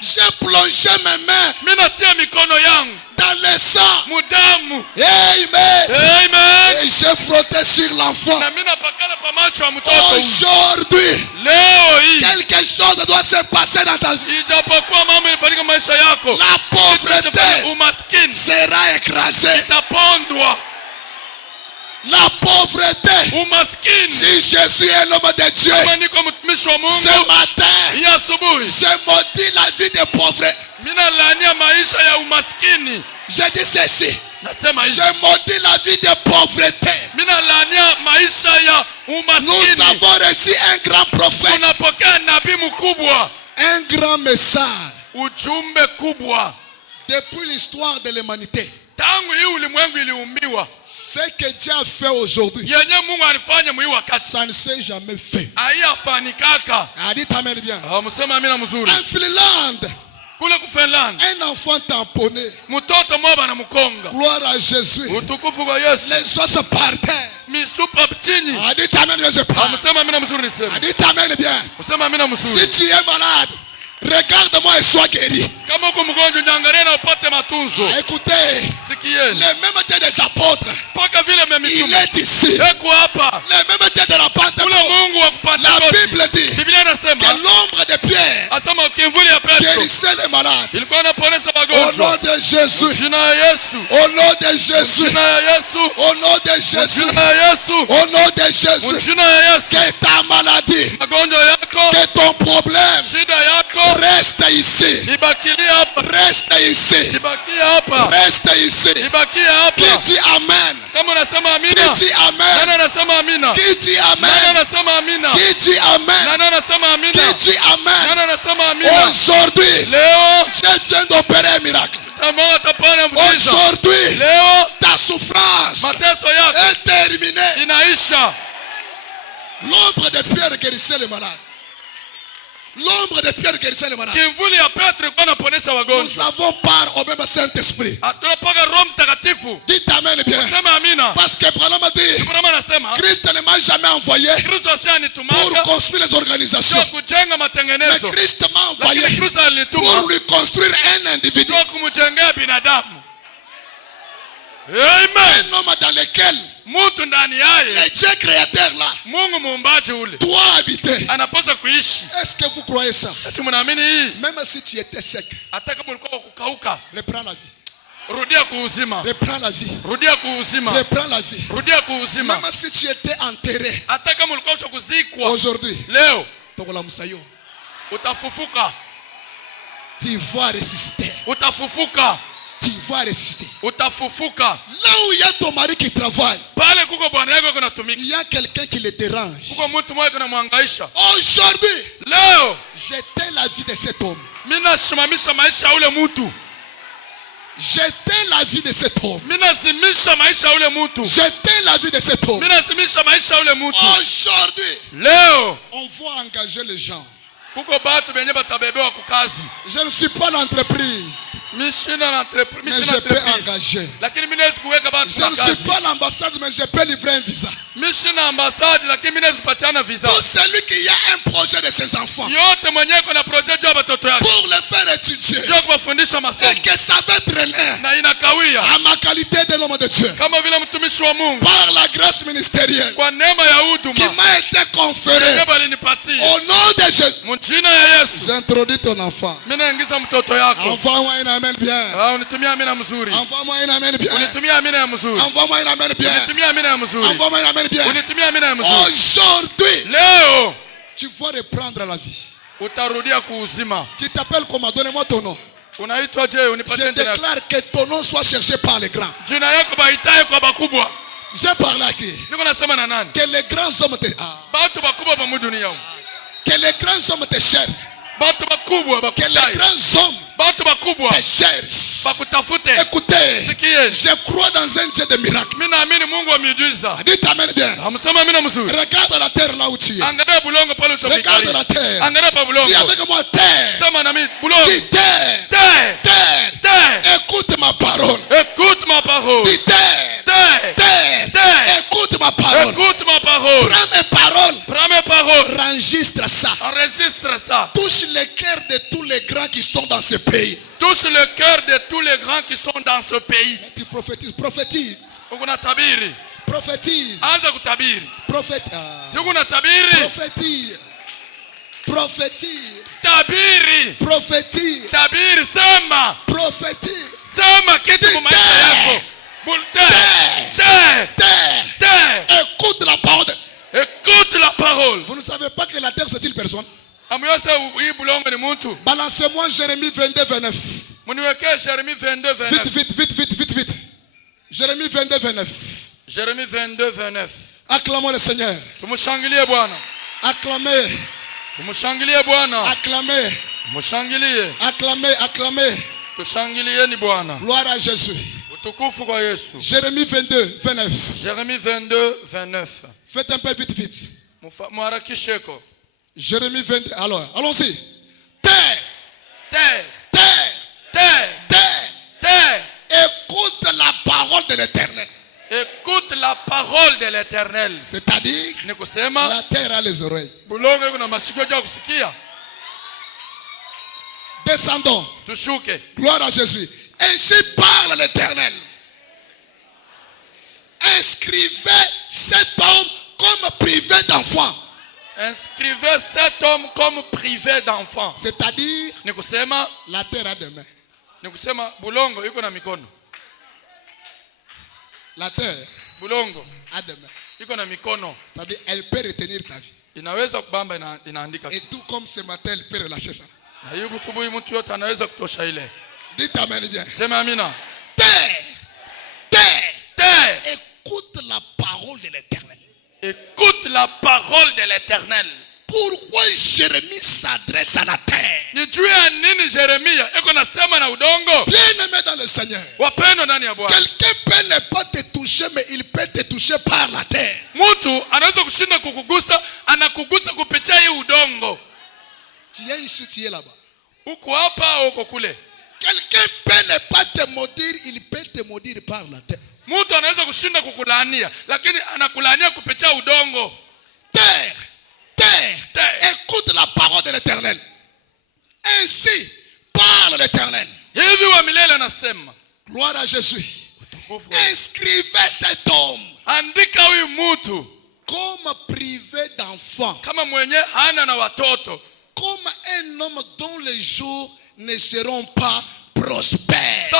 J'ai plongé mes mains dans le sang. Amen. Et j'ai frotté sur l'enfant. Aujourd'hui, quelque chose doit se passer dans ta vie. La pauvreté sera écrasée. La pauvreté. Si je suis un homme de Dieu, ce matin, je maudis la vie des pauvres. Je dis ceci. Je maudis la vie de pauvreté. Nous avons reçu un grand prophète, un grand message. Depuis l'histoire de l'humanité, ce que Dieu a fait aujourd'hui, ça ne s'est jamais fait. Dit amen bien. En Finlande, un enfant tamponné. Gloire à Jésus. Les choses partaient. Dit amen bien, je parle. Dit amen bien. Si tu es malade, regarde-moi et sois guéri. Écoutez, le même Dieu des apôtres, il est ici. Le même Dieu de la Pentecôte. La Bible dit que l'ombre de Pierre guérissait les malades. Au nom de Jésus. Au nom de Jésus. Au nom de Jésus. Au nom de Jésus. Que ta maladie, que ton problème reste ici. Reste ici. Reste ici. Qui dit amen? Qui dit amen? Qui dit amen? Qui dit amen? Qui dit amen? Aujourd'hui, je viens d'opérer un miracle. Aujourd'hui, ta souffrance est terminée. L'ombre de Pierre guérissait les malades. L'ombre de Pierre guérissait les malades. Nous avons part au même Saint-Esprit. Dites amen bien. Parce que Branham a dit, Christ ne m'a jamais envoyé pour construire les organisations. Mais Christ m'a envoyé pour lui construire un individu. Un homme dans lequel le Dieu créateur là doit habiter. Est-ce que vous croyez ça? Même si tu étais sec, reprends la vie. Reprends la vie. Reprends la vie. Même si tu étais enterré, aujourd'hui, tu vas résister. Tu vas résister. Là où il y a ton mari qui travaille, il y a quelqu'un qui le dérange. Aujourd'hui, j'étais la vie de cet homme. J'étais la vie de cet homme. J'étais la vie de cet homme. Aujourd'hui, on va engager les gens. Je ne suis pas l'entreprise, mais je peux engager. Je ne suis pas l'ambassade, mais je peux livrer un visa. Tout celui qui a un projet de ses enfants pour le faire étudier et que ça va traîner à ma qualité de l'homme de Dieu, par la grâce ministérielle qui m'a été conférée, au nom de Jésus, j'introduis ton enfant. Envoie-moi un amen bien. Envoie-moi un amen bien. Envoie-moi un amen bien. Envoie-moi un amen bien. Aujourd'hui, tu vas reprendre la vie. Tu t'appelles comment? Donnez-moi ton nom. Je déclare que ton nom soit cherché par les grands. J'ai parlé à qui? Que les grands hommes te... Que les grands hommes te cherchent. Que les grands hommes te cherchent. Écoutez, je crois dans un Dieu de miracles. Dites amen bien. Regarde la terre là où tu es. Regarde la terre. Dis avec moi terre. Dis terre. touche le cœur de tous les grands qui sont dans ce pays. Touche le cœur de tous les grands qui sont dans ce pays. Tu prophétises, prophétise. Ukuna tabiri. Prophétise. Anza kutabiri. Prophétise. Ukuna tabiri. Prophétise. Prophétise. Tabiri. Prophétise. Tabiri sema. Prophétise. Sema kitu kwa maisha yako. Écoute la parole. Écoute la parole. Vous ne savez pas que la terre c'est une personne. Balancez-moi Jérémie 22, 29. Jérémie 22, 29. Vite. Jérémie 22, 29. Jérémie 22, 29. Acclamons le Seigneur. Acclamez. Gloire à Jésus. Jérémie 22, 29. Jérémie 22, 29. Faites un peu vite. Jérémie 22. Alors, allons-y. Terre. Écoute la parole de l'Éternel. Écoute la parole de l'Éternel. C'est-à-dire, la terre a les oreilles. Descendons. Gloire à Jésus. Ainsi parle l'Éternel. Inscrivez cet homme comme privé d'enfant. Inscrivez cet homme comme privé d'enfant. C'est-à-dire, la terre a des mains. La terre a des mains. C'est-à-dire, elle peut retenir ta vie. Et tout comme ce matin, elle peut relâcher ça. Dites amen bien. Terre. Écoute la parole de l'Éternel. Écoute la parole de l'Éternel. Pourquoi Jérémie s'adresse à la terre? Bien-aimé dans le Seigneur. Quelqu'un peut ne pas te toucher, mais il peut te toucher par la terre. Tu es ici, tu es là-bas. Quelqu'un peut ne pas te maudire, il peut te maudire par la terre. Terre. Écoute la parole de l'Éternel. Ainsi parle l'Éternel. Gloire à Jésus. Inscrivez cet homme comme privé d'enfant, comme un homme dont les jours ne seront pas prospères.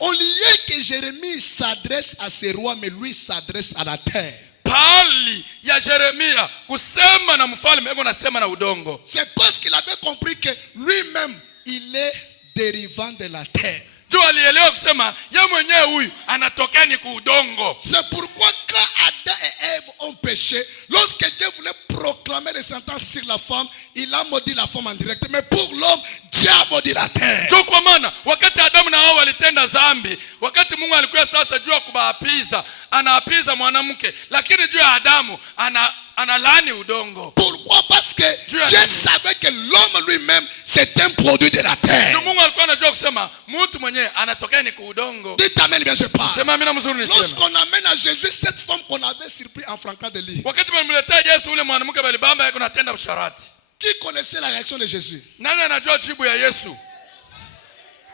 Au lieu que Jérémie s'adresse à ses rois, mais lui s'adresse à la terre. C'est parce qu'il avait compris que lui-même, il est dérivant de la terre. C'est pourquoi quand Adam et Ève ont péché, lorsque Dieu voulait proclamer les sentences sur la femme, il a maudit la femme en direct. Mais pour l'homme, Dieu a maudit la terre. Pourquoi? Parce que Dieu savait que l'homme lui-même c'est un produit de la terre. Dites amen bien, je parle. Lorsqu'on amène à Jésus cette femme qu'on avait surpris en flanquant de lit, qui connaissait la réaction de Jésus?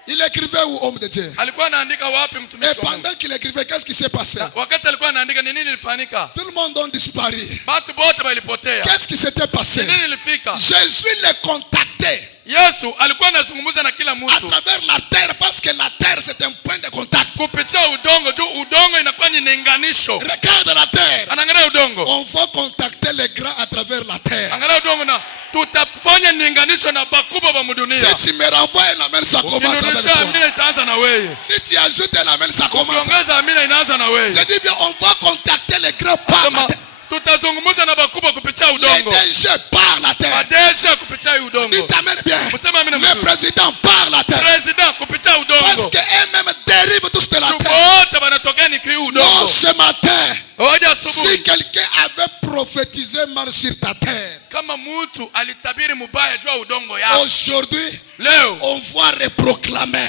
Il écrivait où, homme de Dieu? Et pendant qu'il écrivait, qu'est-ce qui s'est passé? Tout le monde a disparu. Qu'est-ce qui s'était passé? Jésus les contactait à travers la terre, parce que la terre c'est un point de contact. Regarde la terre. On va contacter les grands à travers la terre. Si tu me renvoies un amen, ça commence avec toi. Si tu ajoutes un amen, ça commence. Je dis bien, on va contacter les grands par la terre. Les DG par la terre. Dites amen bien. Le président par la terre. Parce qu'eux-mêmes dérivent tous de la terre. Non, ce matin, si quelqu'un avait prophétisé mal sur ta terre, aujourd'hui, on va reproclamer.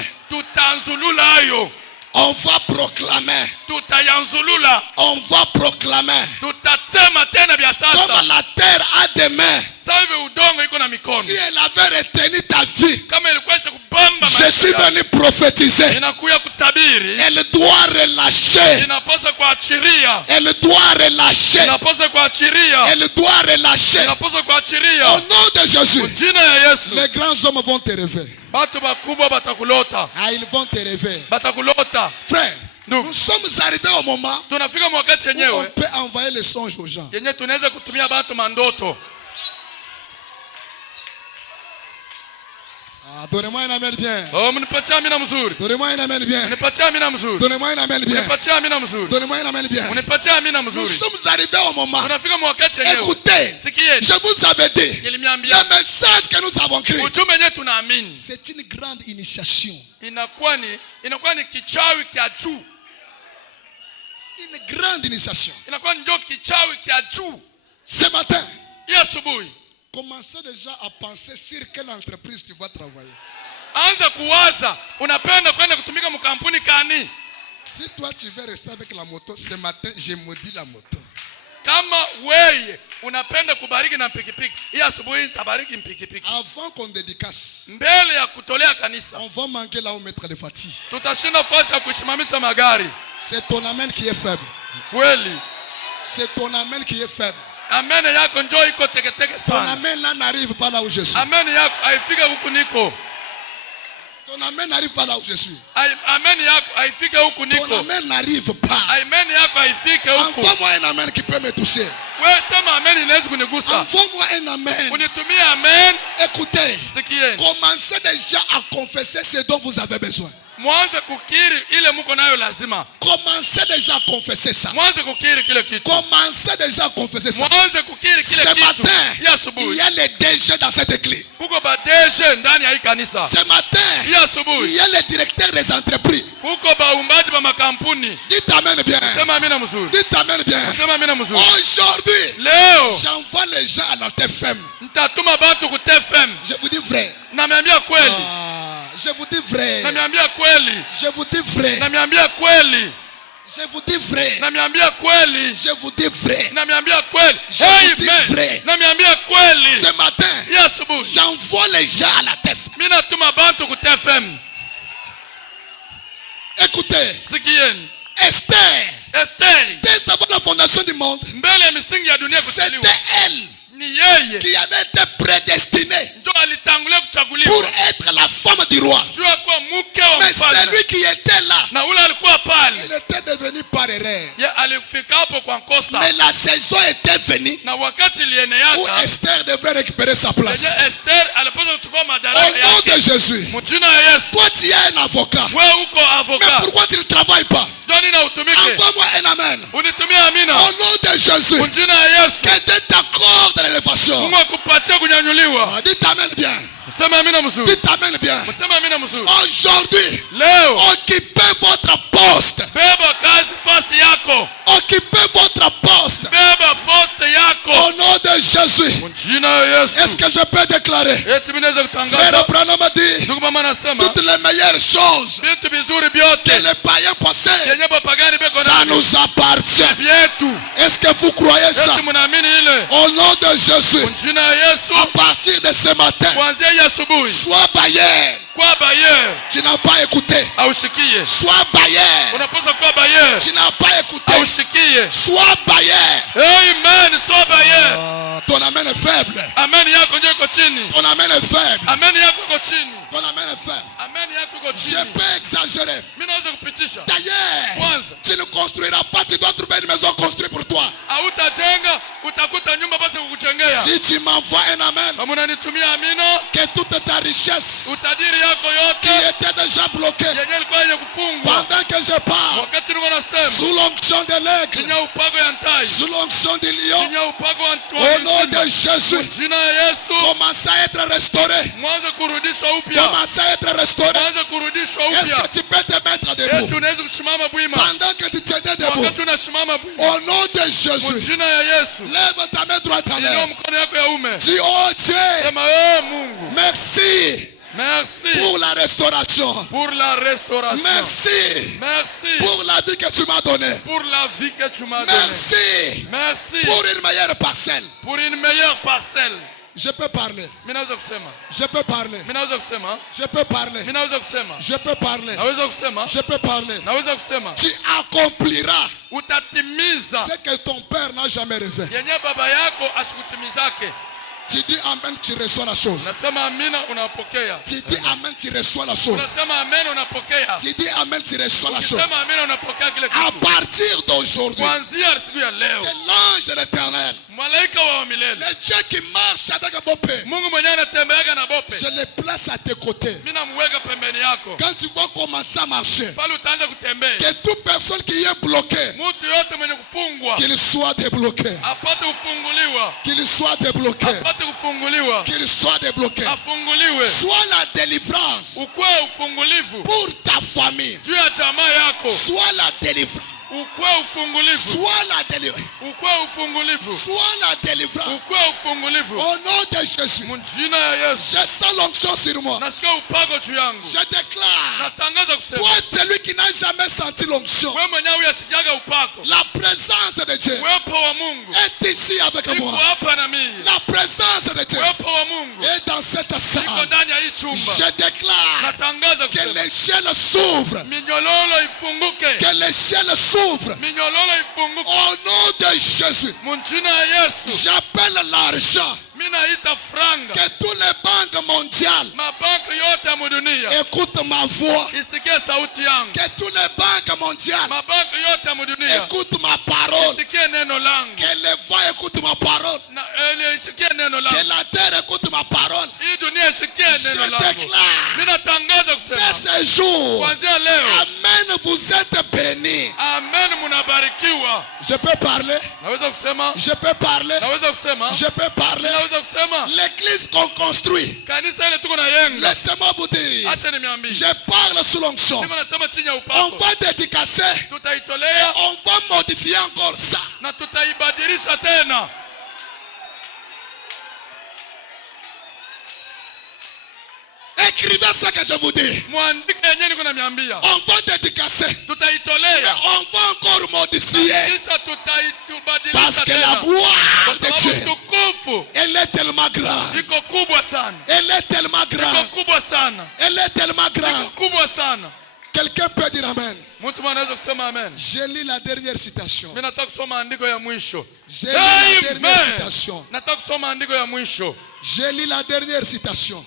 On va proclamer. tutayanzulula, On va proclamer. tutasema tena vya Comme sasa. la terre a des mains. Sasa hivi udongo iko na mikono. Si elle avait retenu ta vie, Kama ilikuwa isha kubamba je suis maisha yako, venu prophétiser. inakuya kutabiri, Elle doit relâcher. inapaswa kuachiria, Elle doit relâcher. inapaswa kuachiria, Elle doit relâcher. inapaswa Au kuachiria. nom de Jésus, Jina ya Yesu, les grands hommes vont te rêver. batu bakubwa batakulota, Ah, ils vont te rêver. batakulota. Frère, Donc, nous sommes arrivés au moment tunafika mwakati où on yenyewe peut envoyer les songes aux gens. yenye tunaweza kutumia batu mandoto. Ah, donnez-moi un amen bien. Oh, mnipatie amina mzuri, Donnez-moi un amen bien. mnipatie amina mzuri, Donnez-moi un amen bien. mnipatie amina mzuri, Donnez-moi un amen bien. mnipatie amina Nous mzuri. sommes arrivés au moment. Tunafika mwakati yenyewe, Écoutez, sikieni, je vous avais dit, nilimiambia le message que nous avons créé, ujumbe yenyewe tunaamini c'est une grande initiation. inakuwa ni kichawi kia juu, Une grande initiation. inakuwa ni ndio kichawi kia juu. Ce matin, Hii asubuhi commencez déjà à penser sur quelle entreprise tu vas travailler. anza kuwaza unapenda kwenda kutumika mkampuni kani. Si toi tu veux rester avec la moto, ce matin, je maudis la moto. Kama weye unapenda kubariki na pikipiki, hii asubuhi nitabariki mpikipiki. Avant qu'on dédicace, Mbele ya kutolea kanisa on va manquer là où mettre les fatigues. tutashinda fasi ya kusimamisha magari. C'est ton amen qui est faible. Kweli C'est ton amen qui est faible. amen yako njoo iko teketeke Ton sana. amen là n'arrive pas là où je suis. Amen yako haifike huku niko. Ton amen n'arrive pas là où je suis. Amen yako haifike huku Ton niko. amen n'arrive pas. Amen yako haifike huku. Envoie-moi un amen qui peut me toucher. Wewe sema amen inaweza kunigusa. Envoie-moi un amen. Unitumie amen. Écoutez, Sikieni. commencez déjà à confesser ce dont vous avez besoin. Mwanze kukiri ile mko nayo lazima. Commencez déjà à confesser ça. Mwanze kukiri kile kitu. Commencez déjà à confesser ça. Mwanze kukiri kile Ce kitu. matin, Hii asubuhi il y a les DG dans cette église. kuko badeje ndani ya hii kanisa. Ce matin, Hii asubuhi il y a les directeurs des entreprises. kuko baumbaji ba makampuni. Dites amen bien. Sema amina mzuri. Dites amen bien. Sema amina mzuri. Aujourd'hui, Leo j'envoie les gens à la TFM. nitatuma batu ku TFM. Je vous dis vrai. Namiambia kweli. Je vous dis vrai. Namiambia kweli. Je vous dis vrai. Namiambia kweli. Je vous dis vrai. Namiambia kweli. Je vous dis vrai. Namiambia kweli. Je vous dis vrai. Amen. Namiambia kweli. Ce matin, Hii asubuhi j'envoie les gens à la TFM. mimi natuma bantu ku TFM. Écoutez, Sikieni. Esther, Esteri dès avant la fondation du monde, mbele ya misingi ya dunia kuzaliwa c'était elle ni yeye qui avait été prédestinée ndio alitangulia pour kuchaguliwa être la femme du roi. juu ya kuwa mke wa Mais mfalme, celui qui était là, na ule alikuwa il pale était devenu par erreur. ye alifika hapo kwa kosa, Mais la saison était venue na wakati où ilieneaka Esther devait récupérer sa yenye place. Esther alipaswa kuchukua Au madaraka nom de yake. Jésus, Mjina ya Yesu, toi tu es un avocat. wewe uko Mais avoka, pourquoi tu ne travailles pas? ndio nini utumike? Envoie-moi un amen. Unitumie amina. Au nom de Jésus, Mjina ya Yesu, que Dieu t'accorde l'élévation. Mungu akupatie kunyanyuliwa. Ah, dites amen bien. Sema amina mzuri. Dites amen bien. Sema amina mzuri. Aujourd'hui, Leo occupez votre poste. beba kazi fasi yako. Occupez votre poste. Beba poste yako. Au nom de Jésus. Mjina ya Est-ce Yesu. que je peux déclarer? Yesu mimi naweza Frère kutangaza. Branham a dit Ndugu mama anasema toutes les meilleures choses vitu vizuri que vyote les païens possèdent, yenye bapagani beko ça navyo nous appartient. vyetu. Est-ce que vous croyez ça? Yesu mnaamini ile? Au nom de Jésus, Mjina ya Yesu, à partir de ce matin, kuanzia hii asubuhi sois bailleur. kwa bayer Tu n'as pas écouté. aushikie. Sois bailleur. Unapaswa kuwa bayer Tu n'as pas écouté. aushikie. Sois bailleur. Amen, so bayer. Ton amen est faible. Amen yako ndio iko chini. Ton amen est faible. Amen yako iko chini. Ton amen est faible. Amen yako iko Je chini. peux exagérer. Mimi naweza kupitisha. D'ailleurs, Kwanza tu ne construiras pas, tu dois trouver une maison construite pour toi. hautajenga, utakuta nyumba basi kukujengea. Si tu m'envoies un amen, Kama unanitumia amina, que toute ta richesse utajiri yako qui yote était déjà bloquée yenye ilikuwa yenye kufungwa pendant que je parle, wakati niko nasema sous l'onction de l'aigle, chini ya upago ya ntai, sous l'onction du lion, chini ya upago wa au nom de Jésus, jina ya Yesu, commence à être restauré. mwanze kurudishwa upya, Commence à être restauré. mwanze kurudishwa Est-ce upya. que tu peux te mettre Eti debout unaweza kusimama bwima pendant que tu tiens debout? wakati unasimama bwima. Au nom de Jésus, Jina ya Yesu, lève ta main droite en inua l'air. mkono yako ya ume, Dis, oh Dieu, sema Mungu, merci Merci. Pour la restauration. Pour la restauration. Merci. Merci. Pour la vie que tu m'as donnée. Pour la vie que tu m'as donnée. Merci. Merci. Pour une meilleure parcelle. Pour une meilleure parcelle. Je peux parler. Minaweza kusema. Je peux parler. Minaweza kusema. Je peux parler. Minaweza kusema. Je peux parler. Naweza kusema. Je peux parler. Naweza kusema. Tu accompliras Utatimiza ce que ton père n'a jamais rêvé. yenye baba yako asikutimizake. Tu dis amen, tu reçois la chose. Unasema amina, unapokea. Tu dis amen, tu reçois la chose. Unasema amen, unapokea. Tu dis amen, tu reçois la chose. Unasema amina, unapokea kile À kitu. partir d'aujourd'hui, Kuanzia siku ya leo, que l'ange de l'éternel, malaika wa milele, le Dieu qui marche avec un beau père, Mungu mwenyewe anatembeaga na bope, je le place à tes côtés. mimi namweka pembeni yako. Quand tu vas commencer à marcher, Pale utaanza kutembea, que toute personne qui est bloquée, mtu yote mwenye kufungwa qu'il soit débloqué. apate kufunguliwa, Qu'il soit débloqué. apate kufunguliwa, Qu'il soit débloqué. afunguliwe. Soit la délivrance Ukwe ufungulivu pour ta famille. juu ya jamaa yako, Soit la délivrance. ukwe ufungulivu, Soit la délivrance. ukwe ufungulivu, Soit la délivrance. ukwe ufungulivu. Au nom de Jésus. Mjina ya Yesu, Je sens l'onction sur moi. nashika upako juu yangu. Je déclare. Natangaza kusema, Toi, celui qui n'a jamais senti l'onction. wewe mwenyewe uyashikiaga upako, La présence de Dieu uwepo wa Mungu est ici avec iko moi. hapa na mimi. La présence de Dieu Uwepo wa Mungu est dans cette iko salle. ndani ya hii chumba. Je déclare Natangaza que kusema, les ciels s'ouvrent. minyololo ifunguke, Que les ciels s'ouvrent. minyololo ifunguke. Au nom de Jésus, Mjina ya Yesu, j'appelle l'argent. mimi naita franga. Que tous les banques mondiales Mabanki yote ya dunia écoutent ma voix. isikie sauti yangu. Que tous les banques mondiales Mabanki yote ya dunia écoutent ma parole. isikie neno langu. Que les vents écoutent ma parole. Na isikie neno Que langu. la terre écoute ma parole. Hii dunia isikie Je neno langu. déclare Mimi natangaza dès kusema, ce jour, kuanzia leo, amen, vous êtes bénis. amen, munabarikiwa. Je peux parler. Naweza kusema, Je peux parler. naweza kusema, Je peux parler. naweza kusema. L'église qu'on construit. Kanisa ile tuko na yenga. Laissez-moi vous dire. Acha nimeambia. Je parle sous l'onction. Niko nasema chini ya On upako. va dédicacer. Tutaitolea On va modifier encore ça. na tutaibadilisha tena. Écrivez ce que je vous dis. Muandike yenyewe niko namiambia. On va dédicacer. Tutaitolea. On va encore modifier. Kisha tutaibadilisha Parce que la tena. gloire Kwa de sababu Dieu, tukufu elle est tellement grande. iko kubwa sana. Elle est tellement Iko grande. kubwa sana. Elle est tellement Iko grande. kubwa sana. Quelqu'un peut dire amen. Mtu anaweza kusema amen. Je lis la dernière citation. Mimi nataka kusoma andiko ya mwisho. Je lis la dernière Amen. citation. Nataka kusoma andiko ya mwisho. Je lis la dernière citation.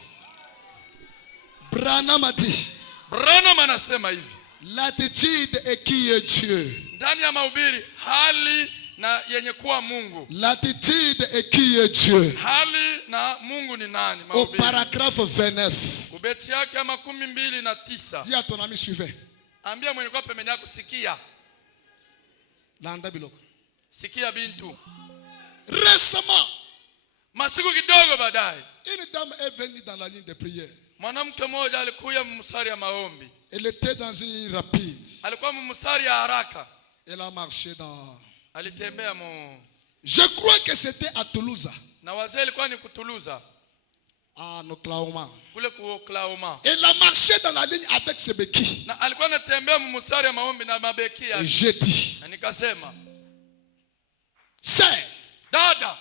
Branham a dit, Branham anasema hivi. l'attitude est qui est Dieu. Ndani ya mahubiri hali na yenye kuwa Mungu. L'attitude est qui est Dieu. Hali na Mungu ni nani? Au Mahubiri. paragraphe 29. Ubeti yake ya 29. Dis à ton ami suivant. Ambia mwenye kwa pembeni yako, sikia. Landa biloko. Sikia bintu. Récemment, Masiku kidogo baadaye, une dame est venue dans la ligne de prière. mwanamke mmoja alikuja mstari ya maombi. Elle était dans une ligne rapide. Alikuwa mstari ya haraka. Elle a marché dans... Alitembea mu. Je crois que c'était à Toulouse. Na wazee ilikuwa ni kutuluza. En Oklahoma. Kule ku Oklahoma. Elle a marché dans la ligne avec ses béquilles. Na alikuwa anatembea mstari ya maombi na mabeki Et yake. j'ai dit, Na nikasema, sœur, dada,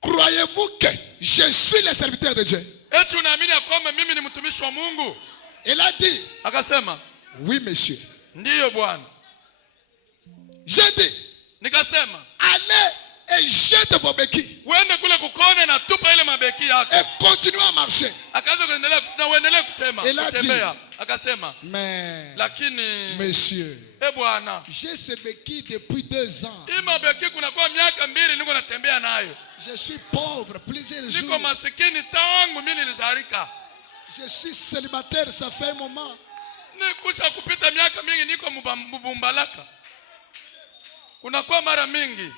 croyez-vous que je suis le serviteur de Dieu? eti unaamini ya kwamba mimi ni mtumishi wa Mungu? Elle a dit, Akasema, oui monsieur. ndiyo Bwana. J'ai dit, Nikasema, allez et jette vos béquilles. uende kule kukone na tupa ile mabeki yako. Et continuez à marcher. Akaanza kuendelea na uendelee kutema. Ela Kutembea. Akasema, Mais, lakini monsieur, Bwana, j'ai ces béquilles depuis 2 ans. hii mabeki kuna kwa miaka 2 niko natembea nayo. Je suis pauvre plusieurs Niko jours. masikini tangu mimi nilizalika. Je suis célibataire, ça fait un moment. Nikusha kupita miaka mingi niko mbumbalaka. Kuna kwa mara mingi.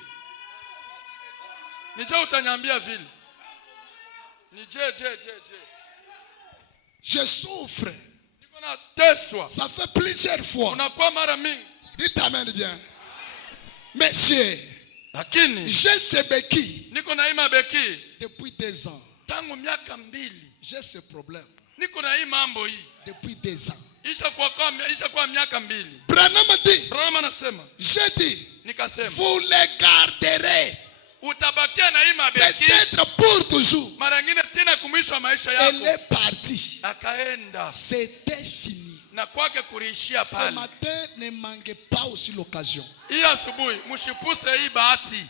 Nije utanyambia vile. Nije. Je souffre. Niko na teswa. Ça fait plusieurs fois. Kuna kwa mara mingi. Dites amen bien. Monsieur, Lakini j'ai ces béquilles niko na hii mabeki depuis 2 ans. tangu miaka 2. J'ai ce problème. niko na hii mambo hii depuis 2 ans. Isha kwa miaka 2. Branham dit, Branham anasema, je dis, nikasema, vous les garderez utabakia na hii mabeki peut-être pour toujours. mara nyingine tena kumwisha maisha yako. Elle est partie. Akaenda. C'était fini. Na kwake kuliishia Ce pale. matin, ne manquez pas aussi l'occasion. Hii asubuhi mshipuse hii bahati.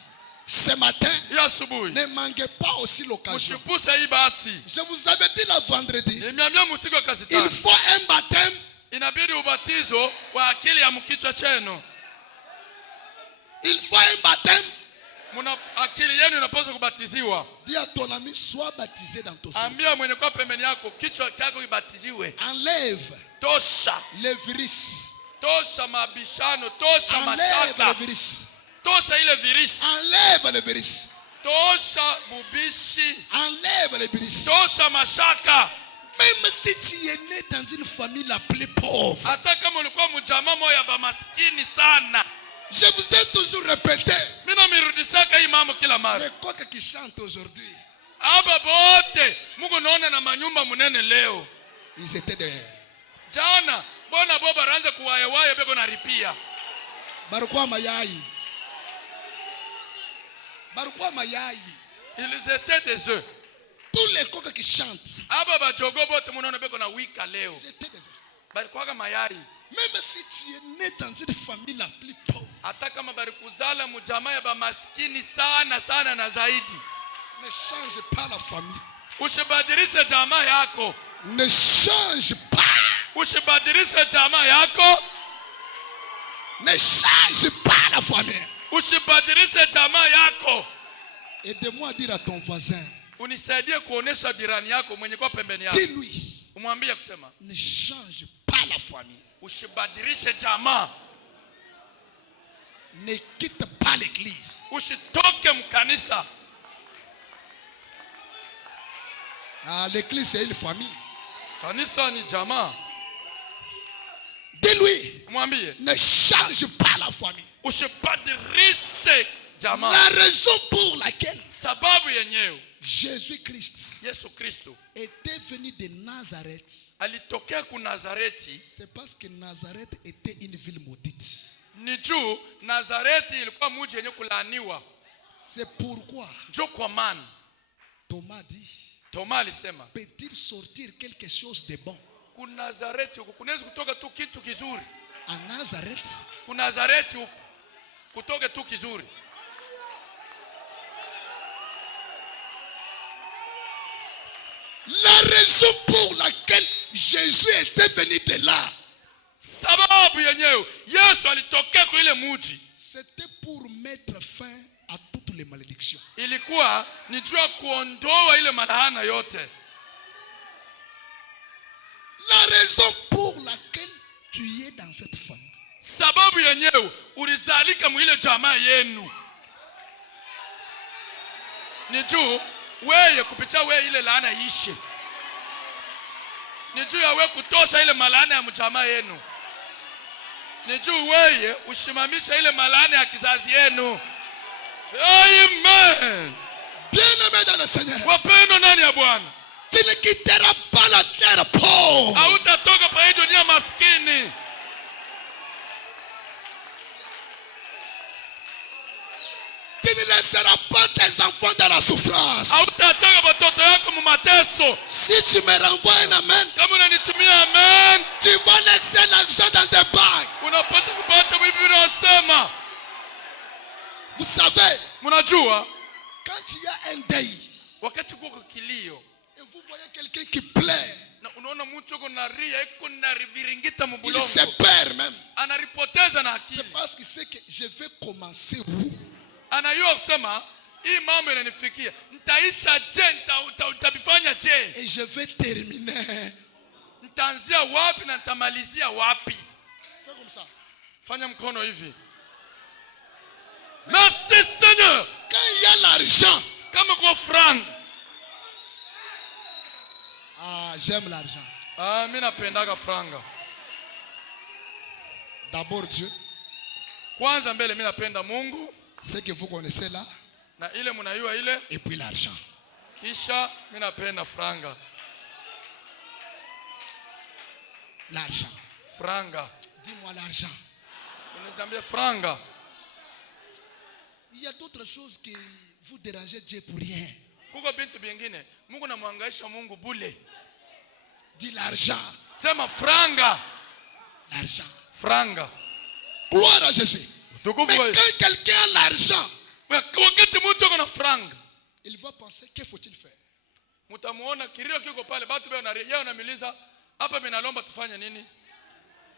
Ce matin, Hii asubuhi ne manquez pas aussi l'occasion. mshipuse hii bahati. Je vous avais dit le vendredi, Nimeambia msiku wa kazi il tano. faut un baptême. Inabidi ubatizo wa akili ya mkichwa chenu. Il faut un baptême. Akili yenu inapaswa kubatiziwa. Dis à ton ami, sois baptisé dans ton sang. Ambia mwenye kwa pembeni yako kichwa chako kibatiziwe. Enlève Tosha. les virus. Tosha mabishano, tosha Enlève mashaka. les virus. Tosha ile virisi. Enlève les virus. Tosha bubishi. Enlève les virus. Tosha mashaka. Même si tu es né dans une famille la plus pauvre. Hata kama ulikuwa mjamaa moja ba maskini sana. Je vous ai toujours répété. Mimi namirudishaka hii mambo kila mara. Mais quoi que chante aujourd'hui. Aba bote Mungu naona na manyumba munene leo. Ils étaient derrière. Jana bona boba ranza kuwayewaye bego na ripia. Barukwa mayai. Barukwa mayai. Ils étaient des œufs. Tous les coqs qui chantent. Aba bajogo bote munaona bego na wika leo. Ils étaient des œufs. Barikwaga mayai. Même si tu es né dans une famille la plus pauvre. Hata kama barikuzala mjamaa ya ba maskini sana sana na zaidi. Ne change pas la famille. Usibadilishe jamaa yako. Ne change pas. Usibadilishe jamaa yako. Ne change pas la famille. Usibadilishe jamaa yako. Aide-moi à dire à ton voisin. Unisaidie kuonesha jirani yako mwenye kwa pembeni yako. Dis-lui. Umwambie kusema, ne change pas la famille. Usibadilishe jamaa. Ne quitte pas l'église. Usitoke mkanisa. Ah, l'église c'est une famille. Kanisa ni jamaa. Dis-lui. Mwambie, ne change pas la famille. Usibadilishe jamaa. La raison pour laquelle sababu yenyewe Jésus-Christ Yesu Kristo était venu de Nazareth. Alitokea ku Nazareti. C'est parce que Nazareth était une ville maudite. Ni juu Nazareti ilikuwa mji yenye kulaaniwa. C'est pourquoi Njo kwa maana Thomas dit, Thomas alisema, peut-il sortir quelque chose de bon? Ku Nazareti huko kunaweza kutoka tu kitu kizuri. À Nazareth, ku Nazareti huko kutoka tu kizuri. la raison pour laquelle Jésus était venu de là, sababu yenyewe Yesu alitokea kwa ile mji, c'était pour mettre fin à toutes les malédictions. Ilikuwa ni juu ya kuondoa ile malaana yote. La raison pour laquelle tu es dans cette famille, sababu yenyewe ulizalika mu ile jamaa yenu, ni juu wewe kupitia wewe ile laana ishe. Ni juu ya wewe kutosha ile malaana ya mjamaa yenu. Ni juu wewe ushimamisha ile malaana ya kizazi yenu. Amen. bien-aimé dans le Seigneur, Wapendwa ndani ya Bwana, tu ne quitteras pas la terre pauvre. hautatoka pa hii dunia maskini. Tu ne laisseras pas tes enfants dans la souffrance. Hautaacha watoto yako mu mateso. Si tu me renvoies un amen, Kama unanitumia amen, tu vas laisser l'argent dans tes banques. unapaswa kupata Biblia inasema. Vous savez, Mnajua quand il y a un deuil, wakati kuko kilio et vous voyez quelqu'un qui pleure, na unaona mtu yuko na ria iko na viringita il se mbulongo, perd même. anaripoteza na C'est akili. parce qu'il sait que je vais commencer où? Anayua kusema hii mambo inanifikia, nitaisha je, nitabifanya je, Et je vais terminer. nitaanzia wapi na nitamalizia wapi? Fais comme ça. Fanya mkono hivi. Merci Seigneur. Quand il y a l'argent, Kama kwa franga. ah, j'aime l'argent. Mimi napendaga franga. D'abord Dieu, Kwanza mbele mimi napenda Mungu, ce que vous connaissez là, na ile mnayua ile, et puis l'argent. kisha mimi napenda franga. L'argent. Franga. Dis-moi l'argent. Unazambia franga. Il y a d'autres choses que vous dérangez Dieu pour rien. Kuko bintu bingine Mungu namwangaisha Mungu bule. Dis l'argent. Sema franga. L'argent. Franga. Gloire à Jésus. Mais quand quelqu'un a l'argent, il va penser que faut-il faire.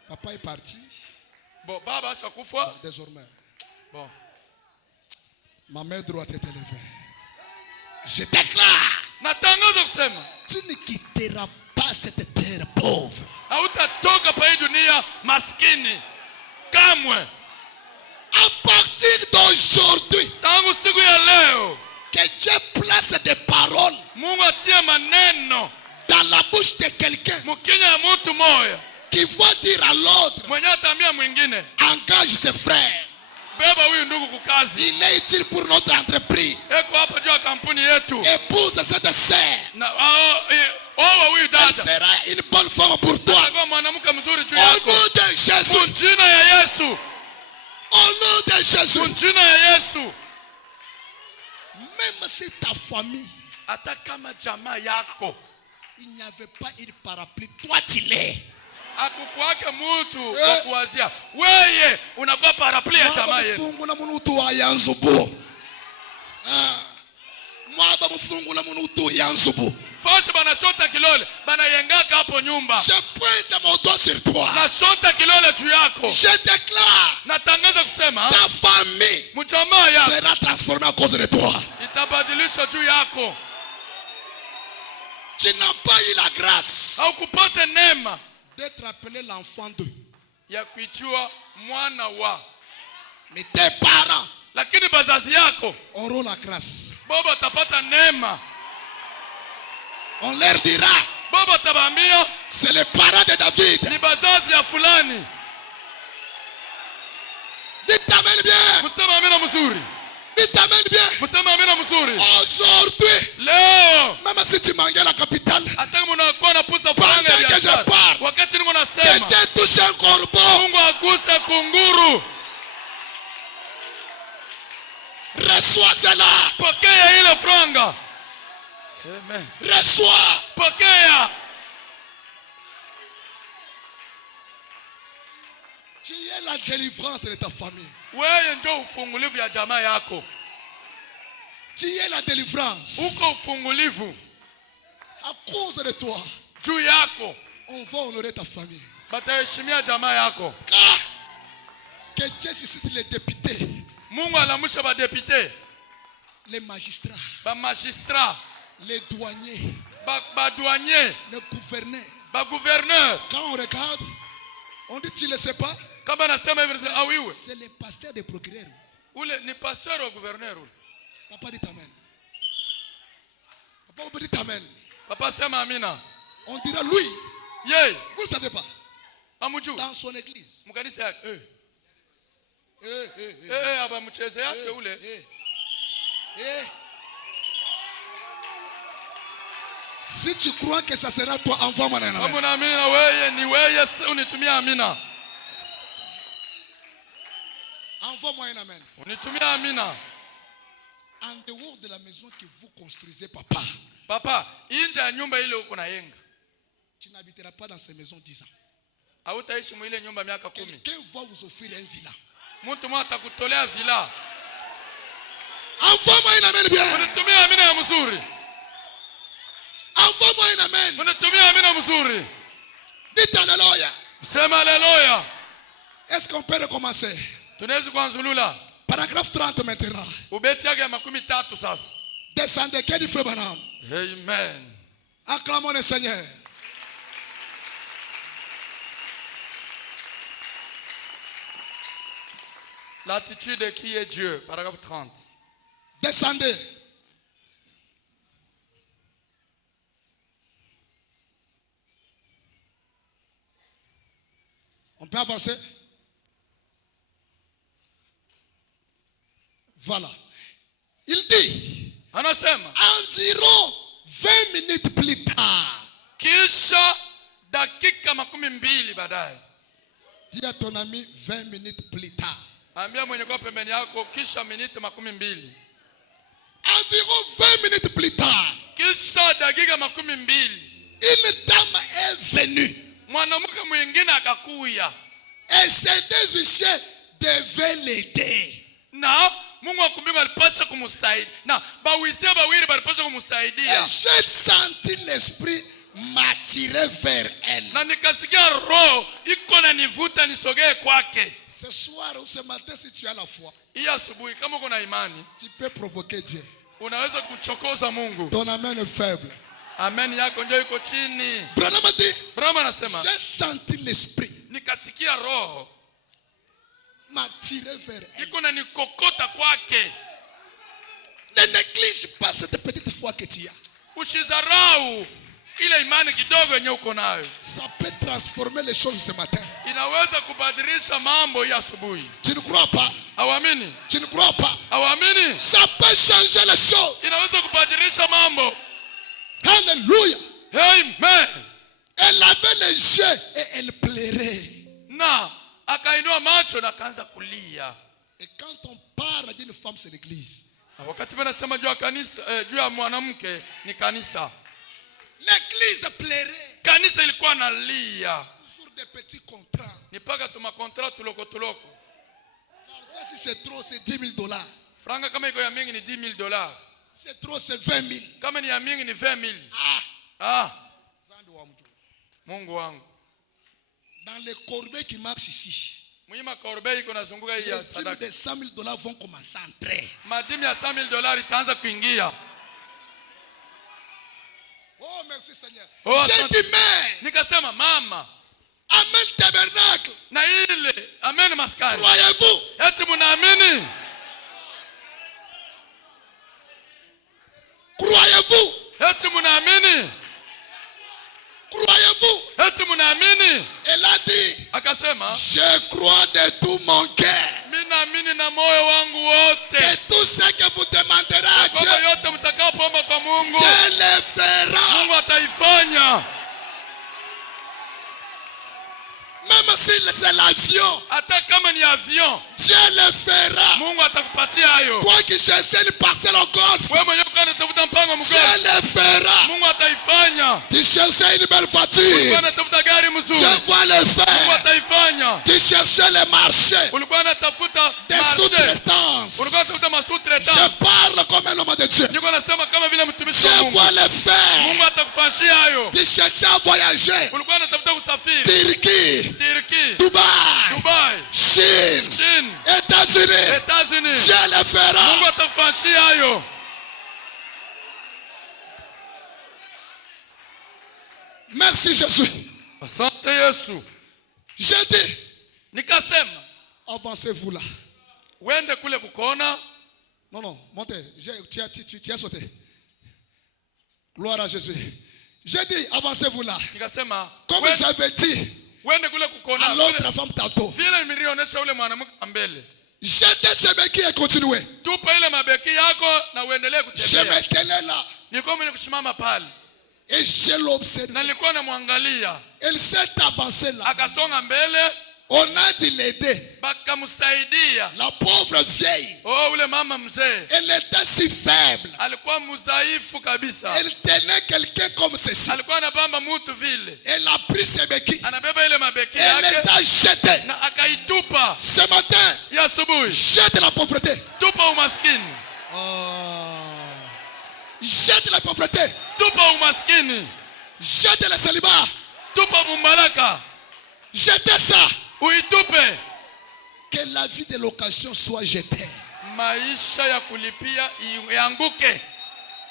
Papa est parti. Bon, désormais. Bon. Ma main droite est élevée. Je déclare. Tu ne quitteras pas cette terre pauvre. À partir d'aujourd'hui, que Dieu place des paroles dans la bouche de quelqu'un qui va dire à l'autre, engage ses frères. Il est utile pour notre entreprise. Épouse cette sœur. Elle sera une bonne femme pour toi. Au nom de Jésus. Au nom de Jésus. Même si ta famille, il n'y avait pas une parapluie, toi tu l'es. Akukwake mtu kukuwazia wewe unakuwa parapluie ya jamaa yetu. Mfungula mtu wa yanzubu. Mwaba mfungula mtu yanzubu. Fashi bana shota kilole bana yengaka hapo nyumba. Je pointe mon doigt sur toi. Na shota kilole juu yako. Je déclare. Natangaza kusema ta famille mjamaa yako sera transformée à cause de toi. Itabadilishwa juu yako. Tu n'as pas eu la grâce. Au kupata neema d'être appelé l'enfant de. Ya kuitwa mwana wa. Mais tes parents, lakini bazazi yako auront la grâce. Baba tapata neema. On leur dira, Baba tabambia, c'est les parents de David. Ni bazazi ya fulani. Dites amen bien. Musema amina mzuri. Dites amen bien. Musema amina mzuri. Aujourd'hui, leo, même si tu manges la capitale, hata kama unakuwa na pusa franga ya biashara, wakati niko nasema, que Dieu touche un corbeau. Mungu aguse kunguru. Reçois cela. Pokea ile franga. Amen. Reçois. Pokea. Tu es la délivrance de ta famille. Wewe ndio ufungulivu ya jamaa yako. Tu es la délivrance. Uko ufungulivu. À cause de toi, juu yako, on va honorer ta famille. Bataheshimia jamaa yako. Car que Dieu suscite les députés. Mungu alamusha ba députés, les magistrats, ba magistrats, les douaniers, ba douaniers, les gouverneurs, ba gouverneurs. Quand on regarde, on dit tu ne sais pas. C'est le pasteur des procureurs. Ule ni pasteur au gouverneur. Papa dit amen. Papa dit amen. Papa sema amina. On dira lui. Yeah. Vous ne savez pas. Amuju. Dans son église. Mkanisa yake. Aba mcheze yake ule. Si tu crois que ça sera toi, envoie-moi un amen. Kama unaamini na wewe ni wewe unitumia amina. Envoie-moi un amen. Unitumia amina. En dehors de la maison que vous construisez, papa. Papa, inja ya nyumba ile uko na yenga. Tu n'habiteras pas dans ces maisons 10 ans. Hautaishi mu ile nyumba miaka 10. Quelqu'un va vous offrir un villa. Mtu mmoja atakutolea villa. Envoie-moi un amen bien. Unitumia amina ya mzuri. Envoie-moi un amen. Unitumia amina mzuri. Dites alléluia. Sema alléluia. Est-ce qu'on peut recommencer? Tunaweza kuanzulula. Paragraphe 30 maintenant. Ubeti yake ya 13 sasa. Descendez, qu'est du frère Branham. Amen. Acclamons le Seigneur. L'attitude de qui est Dieu, paragraphe 30. Descendez. On peut avancer? Voilà. Il dit, anasema, environ 20 minutes plus tard, kisha dakika 20 baadaye. Dis à ton ami 20 minutes plus tard. Ambia mwenye kwa pembeni yako kisha minute 20. Environ 20 minutes plus tard. Kisha dakika 20. Une dame est venue. Mwanamke mwingine akakuya. Et ces deux huissiers devaient l'aider. Na Mungu wa mbingu alipasha kumsaidia. Na bahuisia bawili balipasha kumsaidia. Et j'ai senti l'esprit m'attirer vers elle. Na nikasikia roho iko na nivuta nisogee kwake. Ce soir ou ce matin, si tu as la foi, Hii asubuhi kama uko na imani, tu peux provoquer Dieu. unaweza kumchokoza Mungu. Ton amen est faible. Amen yako ndio iko chini. Branham a dit, Branham anasema, j'ai senti l'esprit nikasikia roho m'attirer vers elle. iko na nikokota kwake. Ne néglige pas cette petite foi que tu as. Usizarau ile imani kidogo yenye uko nayo. Ça peut transformer les choses ce matin. Inaweza kubadilisha mambo hii asubuhi. Tu ne crois pas? Hawamini? Tu ne crois pas? Hawamini? Ça peut changer les choses. Inaweza kubadilisha mambo. Alléluia. Amen. Elle avait les yeux et elle pleurait. Na akainua macho na akaanza kulia. Et quand on parle d'une femme, c'est l'église. Na wakati nasema juu ya kanisa, juu ya mwanamke ni kanisa. L'église pleurait. Kanisa ilikuwa nalia. Sur des petits contrats. Ni paka tuma contrat tuloko. L'argent, si c'est trop, c'est $10,000. Franga kama iko ya mingi ni $10,000. C'est trop, c'est 20,000. Kama ni ya mingi ni 20,000. Ah. Mungu wangu. Dans les corbeilles qui marchent ici, Mwima korbe iko nazunguka hii les ya dîmes sadaka. de $100,000 vont commencer à entrer. Madimi ya $100,000 itaanza kuingia. Oh, merci Seigneur. Oh, J'ai dit, mais, nikasema mama, amen tabernacle. na ile amen maskani. Croyez-vous? Eti munaamini? Croyez-vous? Eti munaamini? Croyez-vous? Eti munaamini? Elle a dit, Akasema, je crois de tout mon cœur mimi naamini na moyo wangu wote. que tout ce que vous demanderez à Dieu, Kwa yote mtakapoomba kwa Mungu, Dieu le fera. Mungu ataifanya. Même si c'est l'avion, Hata kama ni avion, Dieu le fera. Mungu atakupatia hayo. Toi qui cherchais une parcelle au golf, Wewe mwenyewe unatafuta mpango Dieu mgani? le fera. Mungu ataifanya. Tu cherchais une belle voiture, Ulikuwa unatafuta gari mzuri, Dieu va le Mungu faire. ataifanya. Tu cherchais le marché, Ulikuwa unatafuta des marché, sous-traitances. ulikuwa unatafuta Je masutretance. parle comme un homme de Dieu. Niko nasema kama vile mtumishi Dieu wa Mungu. va le faire. Mungu atakufanyia hayo. Tu cherchais à voyager, Ulikuwa unatafuta kusafiri, Turquie, Turki, Dubaï, Dubai, Chine, Chine, États-Unis. États-Unis. Dieu le fera. Mungu atakufanyia hayo. Merci Jésus. Asante Yesu. J'ai dit, Nikasema, avancez-vous là. wende kule kukoona. Non, montez. Tu as sauté. Gloire à Jésus. J'ai dit, avancez-vous là. Nikasema, Comme j'avais dit wende kule à kukoona. l'autre femme tantôt. Vile nilionesha ule mwanamke mbele. Jetez ce béquille et continuez. Tupa ile mabeki yako na uendelee Je kutembea. me tenais là Nilikuwa mwenye kusimama pale. et je l'observe. Na nilikuwa namwangalia. Elle s'est avancée là. Akasonga mbele, On a dit l'aider. bakamsaidia. La pauvre vieille, Oh, ule mama mzee elle était si faible. alikuwa mdhaifu kabisa. Elle tenait quelqu'un comme ceci. Alikuwa anabamba mtu vile. Elle a pris ses béquilles. Anabeba ile mabeki Elle les yake a jetés. na akaitupa. Ce matin, Ya asubuhi, jette la pauvreté. tupa umaskini. Jette la pauvreté. Tupa umaskini. Jette le célibat. Tupa bumbalaka. Jetez ça. Uitupe. Que la vie de location soit jetée. Maisha ya kulipia ianguke.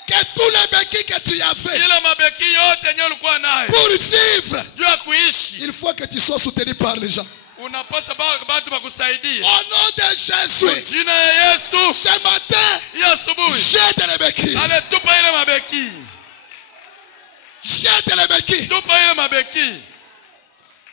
Que tous les béquilles que tu as fait Ile mabeki yote yenye ulikuwa nayo. pour vivre, Juu ya kuishi. il faut que tu sois soutenu par les gens. Unapasha batu bakusaidia. Au nom de Jésus, Jina ya Yesu. ce matin, Ya asubuhi. jette les béquilles. Ale tupa ile mabeki. Jette les béquilles. Tupa ile mabeki.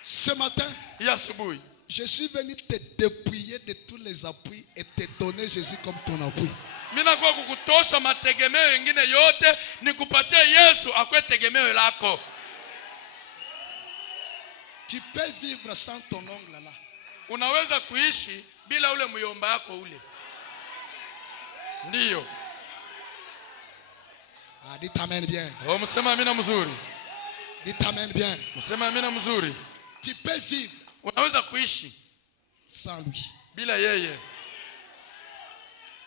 Ce matin, Ya asubuhi. je suis venu te dépouiller de tous les appuis et te donner Jésus comme ton appui. Mina kwa kukutosha mategemeo mengine yote, nikupatie Yesu akwe tegemeo lako. Tu peux vivre sans ton ongle là. Unaweza kuishi bila ule muyomba yako ule. Ndiyo. Ah, dites amen bien. Oh, msema amina mzuri. Dites amen bien. Msema amina mzuri. Tu peux vivre. Unaweza kuishi sans lui. bila yeye.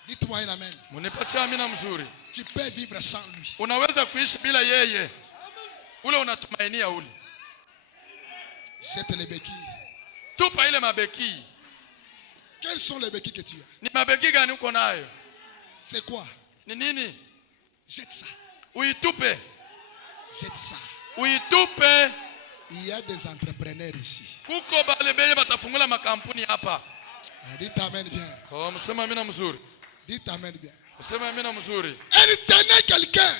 Dites-moi un amen. Munipatie amina mzuri. Tu peux vivre sans lui. Unaweza kuishi bila yeye. Ule unatumainia ule. Jette les béquilles. Tupa ile mabeki. Quels sont les béquilles que tu as? Ni mabeki gani uko nayo? C'est quoi? Ni nini? Jette ça. Uitupe. Jette ça. Uitupe. Il y a des entrepreneurs ici. Kuko bale benye batafungula makampuni hapa. Dites amen bien. Oh, msema amina mzuri. Dites amen bien. Msema amina mzuri. Elle tenait quelqu'un.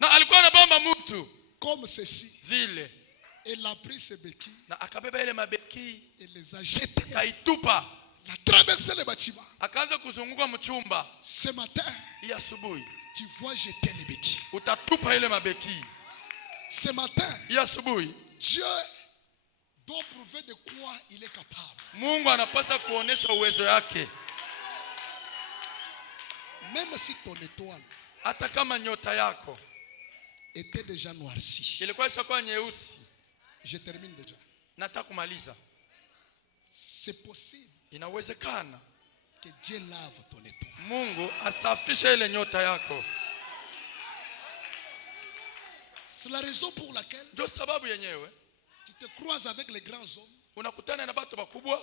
Na alikuwa anabamba mtu Comme ceci. vile. Elle a pris ses béquilles. Na akabeba ile mabeki. Et les a jetés. Kaitupa. Elle a traversé le bâtiment. Akaanza kuzunguka mchumba. Ce matin, Ya asubuhi. tu vois jeter les béquilles. Utatupa ile mabeki. Ce matin, Ya asubuhi. Dieu doit prouver de quoi il est capable. Mungu anapaswa kuonesha uwezo yake. Même si ton étoile Hata kama nyota yako était déjà noircie. ilikuwa ishakuwa nyeusi. Je termine déjà. Nataka kumaliza. C'est possible Inawezekana que Dieu lave ton étoile. Mungu asafishe ile nyota yako. C'est la raison pour laquelle Ndio sababu yenyewe tu te croises avec les grands hommes. unakutana na batu bakubwa.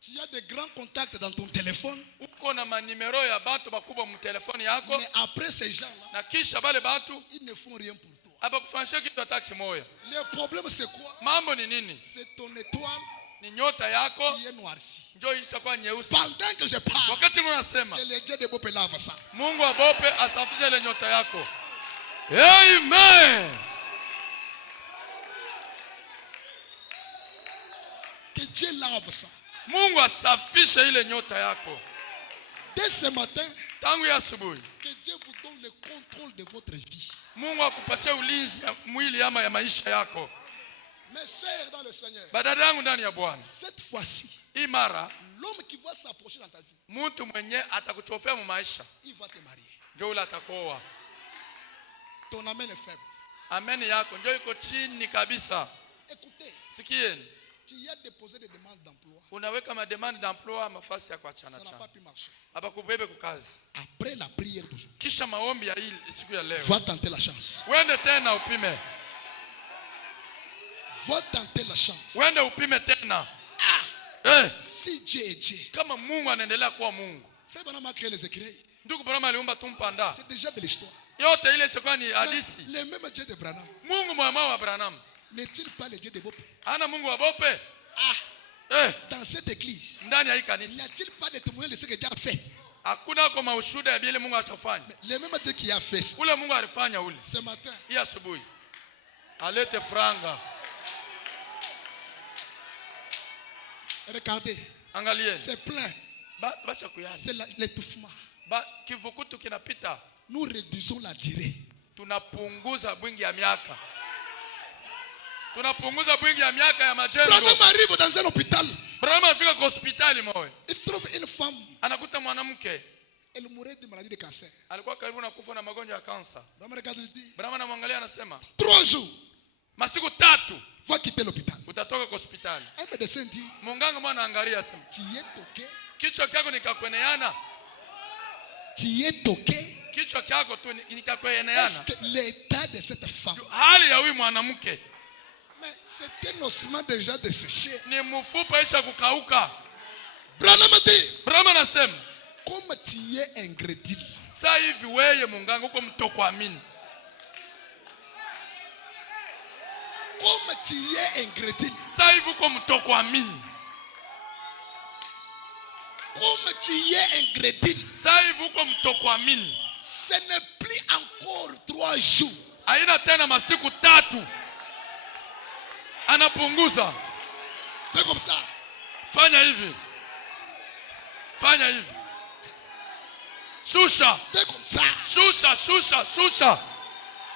Tu as de grands contacts dans ton téléphone. Uko na manimero ya batu bakubwa mu telefoni yako. Mais après ces gens-là, Na kisha bale batu ils ne font rien pour toi. abakufanyisha kitu hata kimoya. Le problème c'est quoi? Mambo ni nini? C'est ton étoile Ni nyota yako qui est noircie. ndio ishakuwa nyeusi. Pendant que je parle, Wakati unasema que le Dieu de Bope lave ça. Mungu abope asafishe ile nyota yako. Amen. Que Dieu lave ça. Mungu asafishe ile nyota yako. Dès ce matin, Tangu ya asubuhi que Dieu vous donne le contrôle de votre vie. Mungu akupatie ulinzi ya mwili ama ya maisha yako. Mes sœurs dans le Seigneur, Badada yangu ndani ya Bwana. cette fois-ci, Hii mara l'homme qui va s'approcher dans ta vie, mtu mwenye atakuchofea mu maisha il va te marier. ndio ule atakoa. Ton amen est faible. Ameni yako ndio iko chini kabisa. Écoutez, Sikieni. tu y as déposé des demandes d'emploi. Unaweka mademand d'emploi mafasi ya kuachana Ça n'a pas chana. pu marcher. Abakubebe kukazi. Après la prière d'aujourd'hui, Kisha maombi ya hii siku ya leo. va tenter la chance. Wende tena upime. Va tenter la chance. Wende upime tena. Si Dieu est Dieu, Kama Mungu anaendelea kuwa Mungu. Frère Branham a créé les écrits. Ndugu Branham aliumba tumpanda. C'est déjà de l'histoire. Yote ile chakwa ni Mais hadisi. le même Dieu de Branham, Mungu mwema wa Branham. n'est-il pas le Dieu de Bope? Ana Mungu wa Bope. Ah, dans cette église, Ndani ya hii n'y kanisa. a-t-il pas de témoignage de ce que Dieu a fait? Hakuna kwa maushuhuda ya bile Mungu ashafanya. Le même Dieu qui a fait ça. Ule Mungu alifanya ule. Ce matin, Hii asubuhi. Alete franga. regardez, Angalieni. c'est plein. Basha kuyani. C'est l'étouffement. Kivukutu kinapita. Nous réduisons la durée. Tunapunguza bwingi ya miaka. Tunapunguza bwingi ya miaka ya majengo. Branham arrive dans un hôpital. Branham afika kwa hospitali moyo. Il trouve une femme. Anakuta mwanamke. Elle mourait de maladie de cancer. Alikuwa karibu na kufa na magonjwa ya kansa. Branham regarde et dit, Branham anamwangalia anasema, 3 jours, masiku 3 va quitter l'hôpital. utatoka kwa hospitali. Un médecin dit, Munganga mwana angalia asema, tu es toqué. kichwa kyako nikakweneana. Tu es toqué. Kichwa kyako tu Est-ce nikakweneana. que l'état de cette femme, Hali ya huyu mwanamke mais c'est un ossement déjà desséché. ni mfupa isha kukauka. Branham dit, Branham anasema, comme tu es incrédule, sasa hivi wewe munganga uko mtokuamini. comme tu es incrédule, Sasa hivi uko mtokuamini. comme tu es incrédule, Sasa hivi uko mtokuamini. ce n'est plus encore 3 jours. Haina tena masiku 3. Anapunguza. Fais comme ça. Fanya hivi. Fanya hivi. Shusha. Fais comme ça. Shusha, shusha, shusha.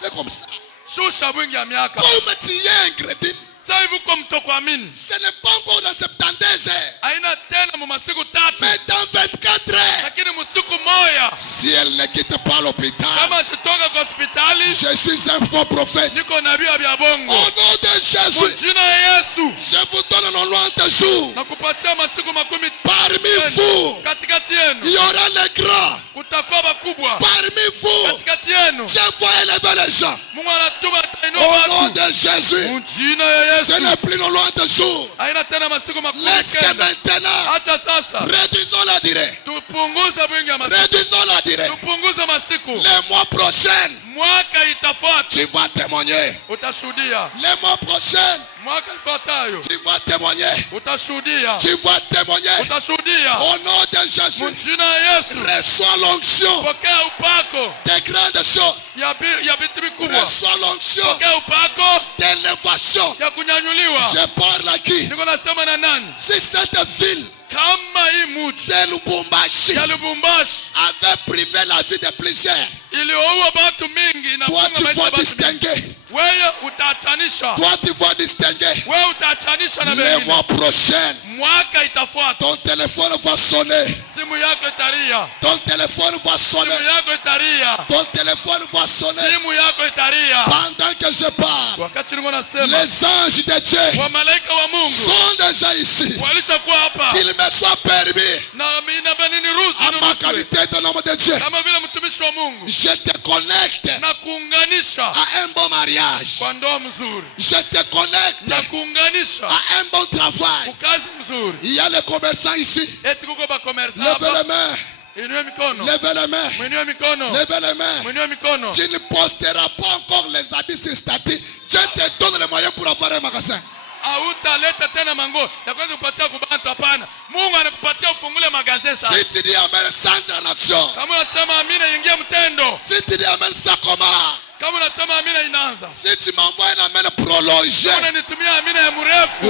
Fais comme ça. Shusha bwingi ya miaka. Comme tu es incrédule, Sasa hivi uko kutokuamini. Ce n'est pas encore dans 72 heures. Haina tena mu masiku 3. Mais dans 24 heures. Lakini msiku moja. Si elle ne quitte pas l'hôpital. Kama sitoka kwa hospitali. Je suis un faux prophète. Niko nabii wa bongo. Au nom de Jésus. Mu jina la Yesu. Je vous donne 90 jours. Nakupatia masiku 10. Parmi vous. Katikati yenu. Il y aura les grands. Kutakuwa bakubwa. Parmi vous. Katikati yenu. Je vois élever les gens. Mungu anatuma tainua Au watu. nom de Jésus. Mu jina la Yesu. Ce n'est plus nos loin de jours. Haina tena masiku 10. Laisse que maintenant. Acha sasa. Réduisons la durée. Tupunguze wingi wa masiku. Réduisons la durée. Tupunguze masiku. Les mois prochains. Mwaka itafuata. Tu vas témoigner. Utashuhudia. Les mois prochains. Mwaka ifuatayo. Tu vas témoigner. Utashuhudia. Tu vas témoigner. Utashuhudia. Au nom de Jésus. Mu jina la Yesu. Reçois l'onction. Pokea upako. Des grandes choses. Ya vitu vikubwa. Reçois l'onction. Pokea upako. D'élévation. Ya kunyanyuliwa. Je parle à qui? Niko nasema na nani? Si cette ville Kama hii mji de Lubumbashi ya Lubumbashi avait privé la vie de plusieurs, iliyoua watu mingi na toi kufunga tu maisha vas ya watu mingi. distinguer. Wewe utaachanisha. Toi tu vas distinguer. Wewe utaachanisha na Les wengine. mois prochains, Mwaka itafuata. ton téléphone va sonner. Simu yako italia. Ton téléphone va sonner. Simu yako italia. Ton téléphone va sonner. Simu yako italia. Pendant que je parle, Wakati niko nasema les anges de Dieu wa malaika wa Mungu sont déjà ici. walishakuwa hapa. Qu'il me soit permis, Na mimi na niruhusu à ma qualité de homme de Dieu, kama vile mtumishi wa Mungu je te connecte na kuunganisha à un bon mariage. kwa ndoa mzuri. Je te connecte Na kuunganisha à un bon travail. kwa kazi mzuri. Il y a les commerçants ici. Eti kuko ba commerce Levez hapa. les mains. Inua mikono. Levez les mains. Mwinue mikono. Levez les mains. Mwinue mikono. Tu ne posteras pas encore les habits sur statut. Dieu te donne les moyens pour avoir un magasin. Hautaleta tena mango ya kwanza kupatia kubantu, hapana. Mungu anakupatia ufungule magazeti sasa. Si tu dis amen, ça entre en action. Kama unasema amina, ingia mtendo. Si tu dis amen, ça commence. Kama unasema amina, inaanza. Si tu m'envoies un amen prolongé. Kama unanitumia amina ya mrefu.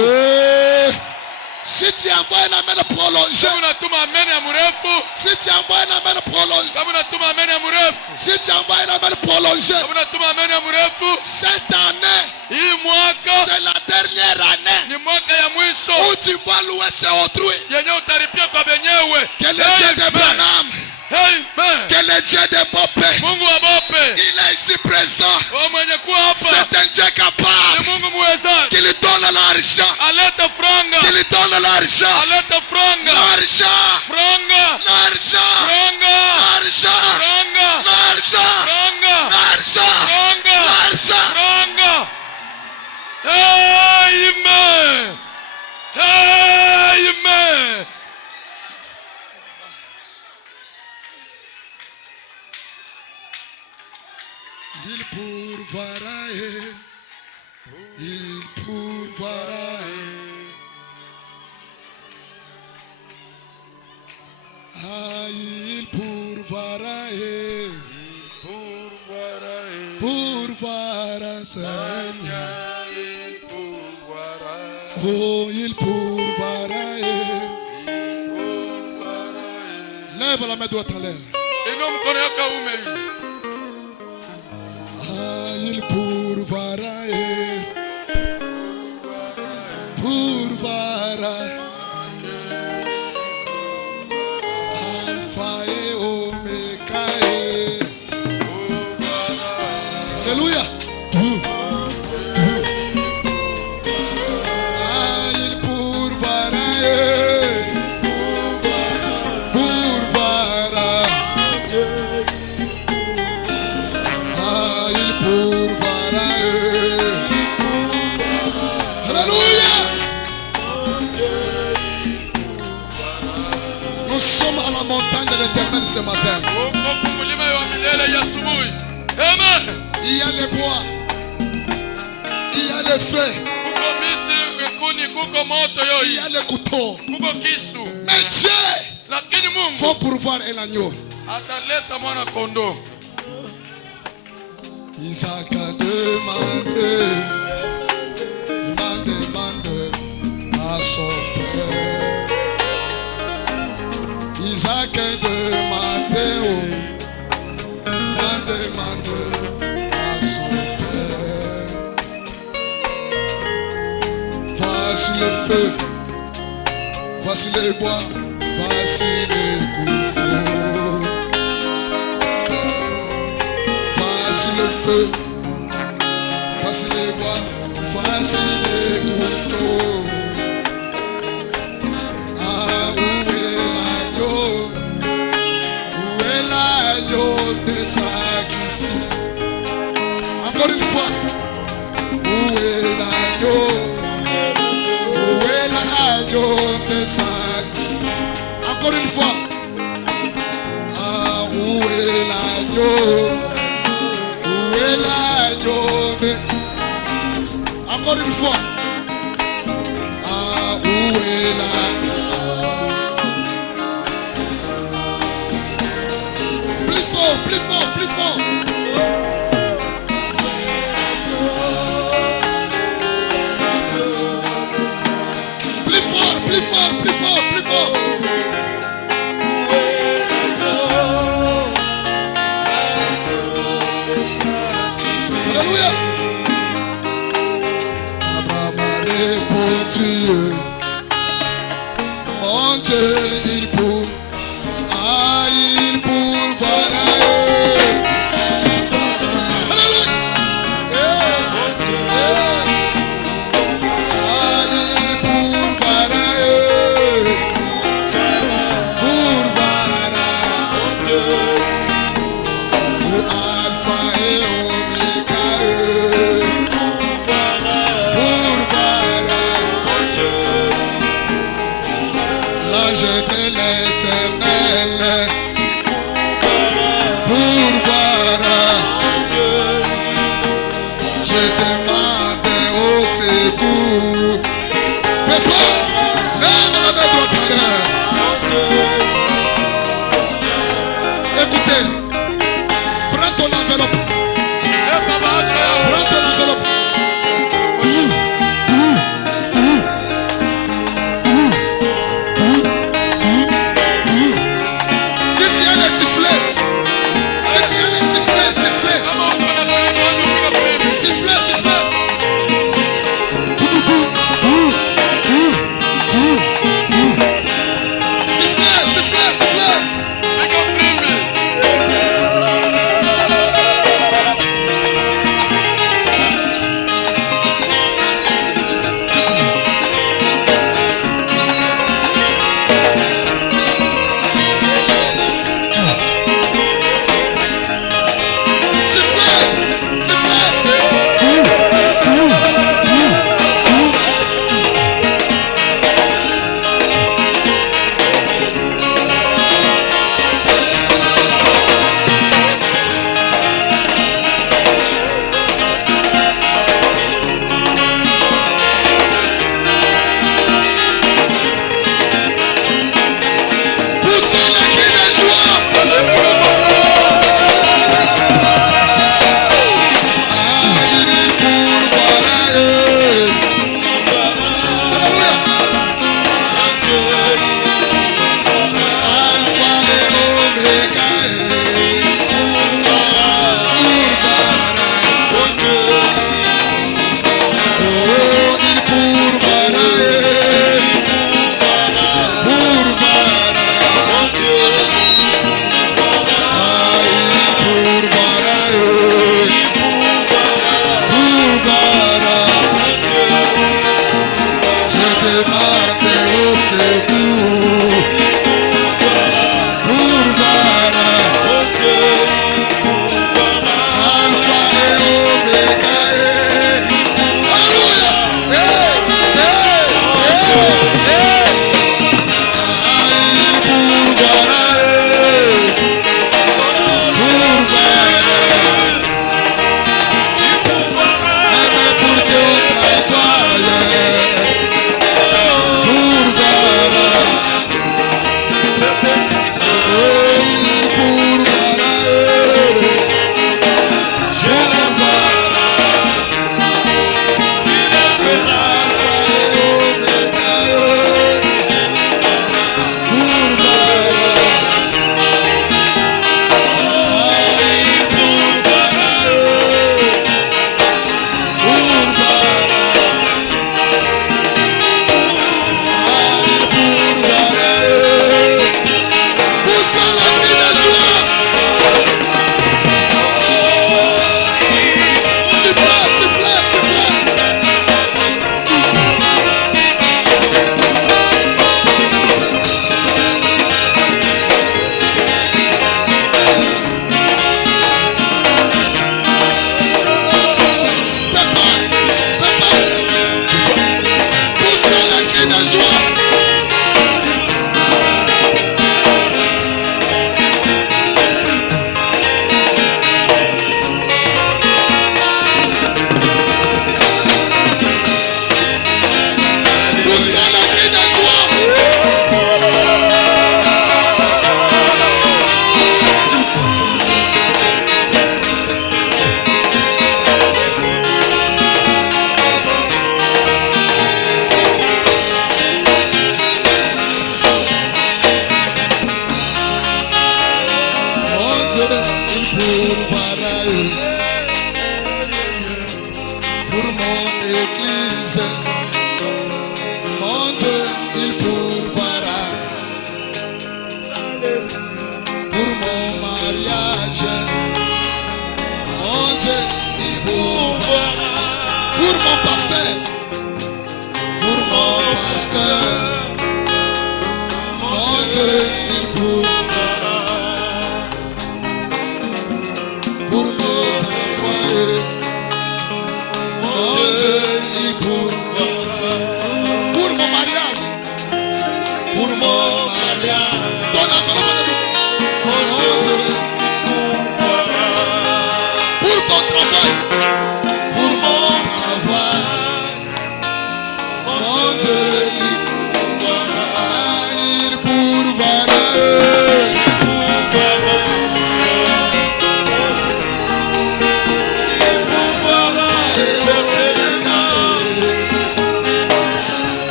Si tu envoies un amen prolongé. Kama unatuma amina ya mrefu. Si tu envoies un amen prolongé. Kama unatuma amina ya mrefu. Si tu envoies un amen prolongé. Kama unatuma amina ya mrefu. Cette année, hii mwaka c'est la dernière année ni mwaka ya mwisho où tu vas louer c'est autrui. yenye utaripia kwa benyewe. Que le Dieu de Branham, Amen. que le Dieu de Bopé, Mungu wa Bope, il est ici présent. wewe mwenye kuwa hapa C'est un Dieu ni capable Mungu muwezaji. qui lui donne l'argent. Aleta franga, Qui lui donne l'argent. aleta franga, L'argent. franga, L'argent. franga, L'argent. franga, L'argent. franga, L'argent. franga, L'argent. franga. Amen. Amen. Il pourvoira, il pourvoira. Ah, il pourvoira, pourvoira, Seigneur. Oh, il pourvoira. Lève la main droite en l'air. Inua mkono yako ya uume hivi. Ah, il pourvoira, pourvoira. Alpha et Omega. Alléluia. Ah, il pourvoira, pourvoira. Ah, il pourvoira. Alléluia. Nous sommes à la montagne de l'Éternel ce matin. Uko kumulima wa milele ya asubuhi. Amen. Il y a les bois. Il y a les feux. Kuko miti, kuni, kuko moto Il y yoi. a les couteaux. Kuko kisu. Mais Dieu Lakini Mungu faut pourvoir un agneau. ataleta mwana kondoo. Isaac a demandé à son père. Isaac a demandé à son père. Voici le feu, voici les bois, voici les couteaux. Voici le feu, voici les bois, voici les couteaux. Ah, où est l'agneau? Où est l'agneau de sacrifice? Encore une fois. Où est l'agneau? Où est l'agneau de sacrifice? Encore une fois. Ah, où est l'agneau? Où est l'agneau de... Encore une fois. Ah, où est l'agneau? Plus fort, plus fort, plus fort. Plus fort, plus fort, plus fort, plus fort. Alléluia. Abraham a répondu, mon Dieu, il pourra, ah, il pourra. Écoutez, prends ton enveloppe. Prends ton enveloppe. Si tu as les sifflets, si tu as les sifflets, sifflets. Sifflets, sifflets.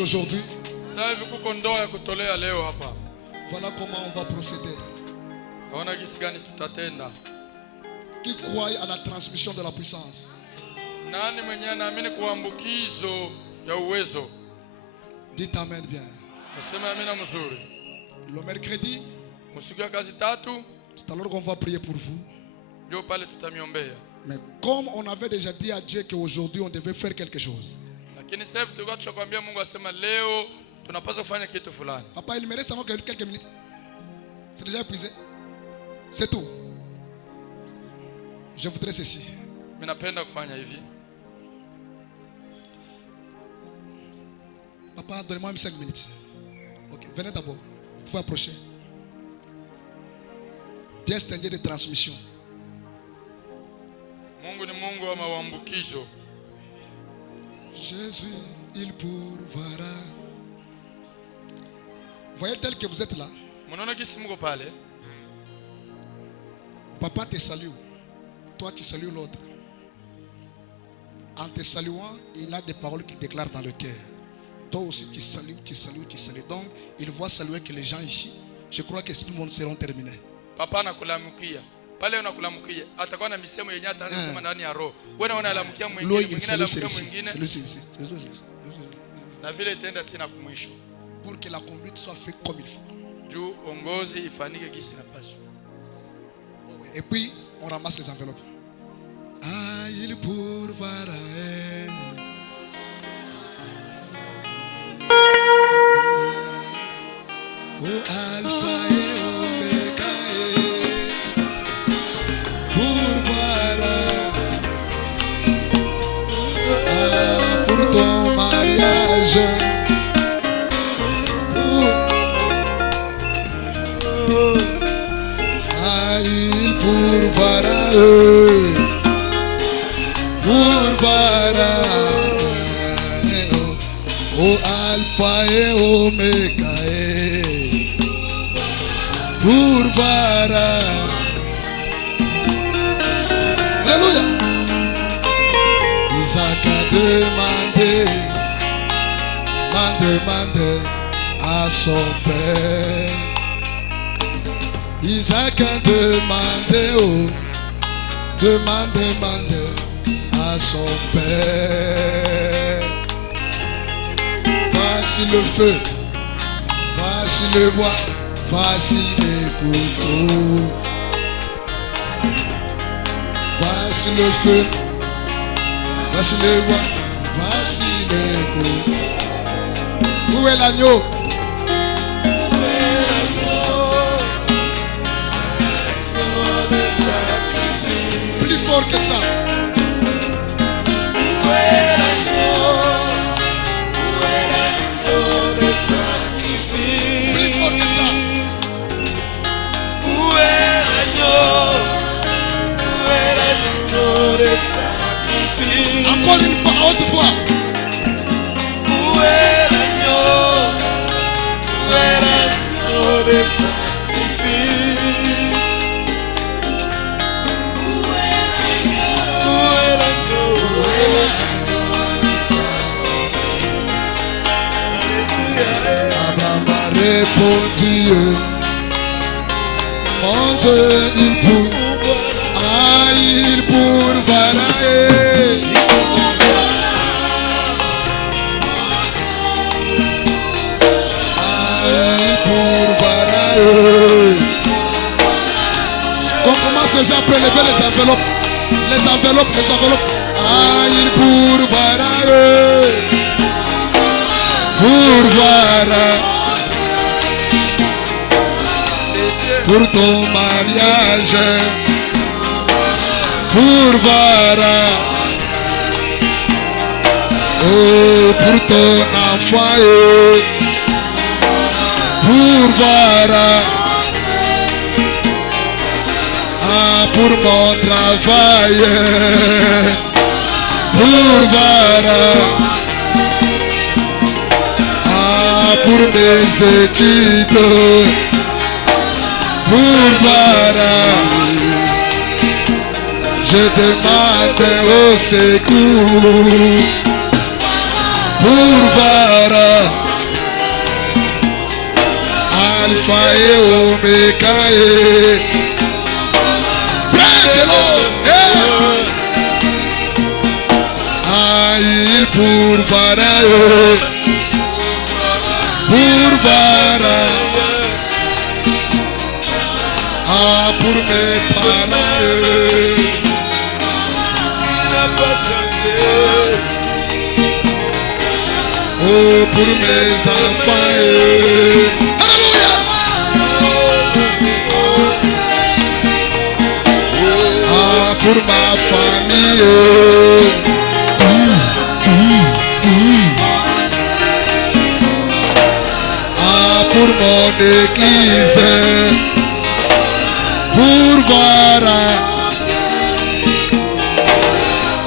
Aujourd'hui, voilà comment on va procéder. Qui croit à la transmission de la puissance? Dites amen bien. Le mercredi, c'est alors qu'on va prier pour vous. Mais comme on avait déjà dit à Dieu qu'aujourd'hui on devait faire quelque chose. Papa, il me reste encore quelques minutes. C'est déjà épuisé. C'est tout. Je voudrais ceci. Papa, donnez-moi 5 minutes. Ok, venez d'abord. Il faut approcher. Dieu est un Dieu de transmission. Jésus, il pourvoira. Voyez tel que vous êtes là. Papa te salue. Toi tu salues l'autre. En te saluant, il a des paroles qu'il déclare dans le cœur. Toi aussi tu salues, tu salues, tu salues. Donc il voit saluer que les gens ici. Je crois que tout le monde seront terminés. Papa nakulamukia. Pale unakulamukia. Atakuwa na misemo yenye ataanza kusema ndani ya roho. Wewe unalamukia mwingine, mwingine analamukia mwingine. Na vile tenda tena kumwisho. Pour que la conduite soit faite comme il faut. Juu ongozi ifanike kisi napaswa. Et puis on ramasse les enveloppes. Ah, il pourvoira. Oh Alpha et Omega. Pourvoira. Ah, pour ton mariage. Il pourvoira, pourvoira, oh Alpha et Omega, pourvoira. Alléluia. Isaac a demandé à son père. Isaac a demandé à son père. Voici le feu, voici le bois, voici les couteaux. Voici le feu, voici le bois, voici les couteaux. Où est l'agneau? Plus fort que ça. Où est l'agneau? Où est l'agneau de sacrifice? Plus fort que ça. Où est l'agneau? Où est l'agneau de sacrifice? autre fois. Où est l'agneau? Où est l'agneau des sacrifices? Où est l'agneau? Où est l'agneau? Où est l'agneau des sacrifices? Alléluia. Abraham a répondu, mon Dieu, il pourvoira. Qu'on commence déjà à prélever les enveloppes. Les enveloppes. Ah, il pourvoira. Pour ton mariage, pourvoira. Oh, pour ton enfant, pourvoira. Ah, pour mon travail, pourvoira. Ah, pour mes études, pourvoira. Je demande au secours, pourvoira. Alpha et Omega, praise the Lord. Ah, il pourvoira, pourvoira. Ah, pour mes parents, Il n'a pas changé. oh, pour mes enfants, alléluia. Ah, pour ma famille, ah, pour mon église, pourvoira.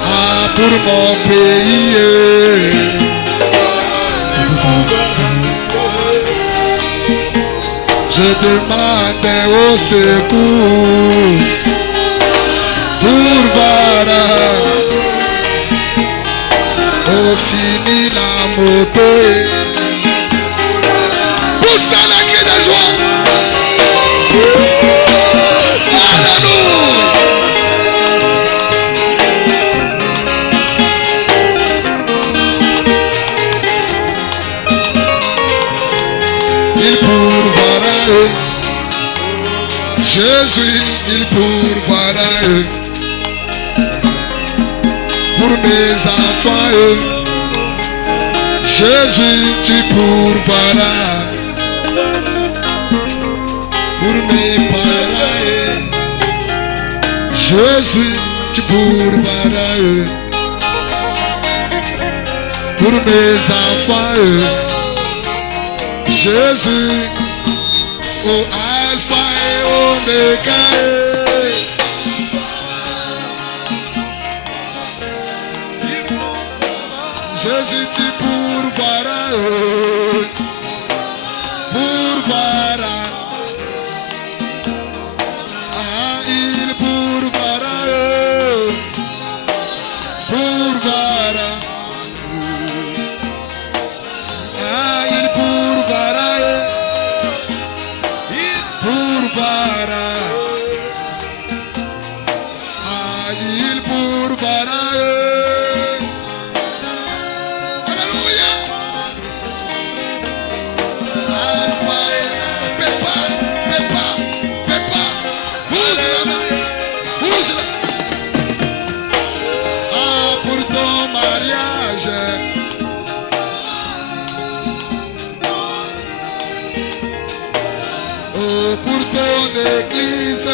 Ah, pour mon pays, je demande au secours, pourvoira. Oh, fini la moto, pousse la clé de joie. Alléluia. Il pourvoira. Jésus, il pourvoira. Pour mes enfants, Jésus, tu pourvoiras. Pour mes parents, Jésus, tu pourvoiras. Pour mes enfants, Jésus, au Alpha et Omega. Jésus, tu pourvoiras. Pourvoiras. Ah, il pourvoira. Pourvoira. Ah, il pourvoira. Il pourvoira. Ah, il pourvoira. Alléluia. Ah, pour ton mariage. Oh, pour ton église.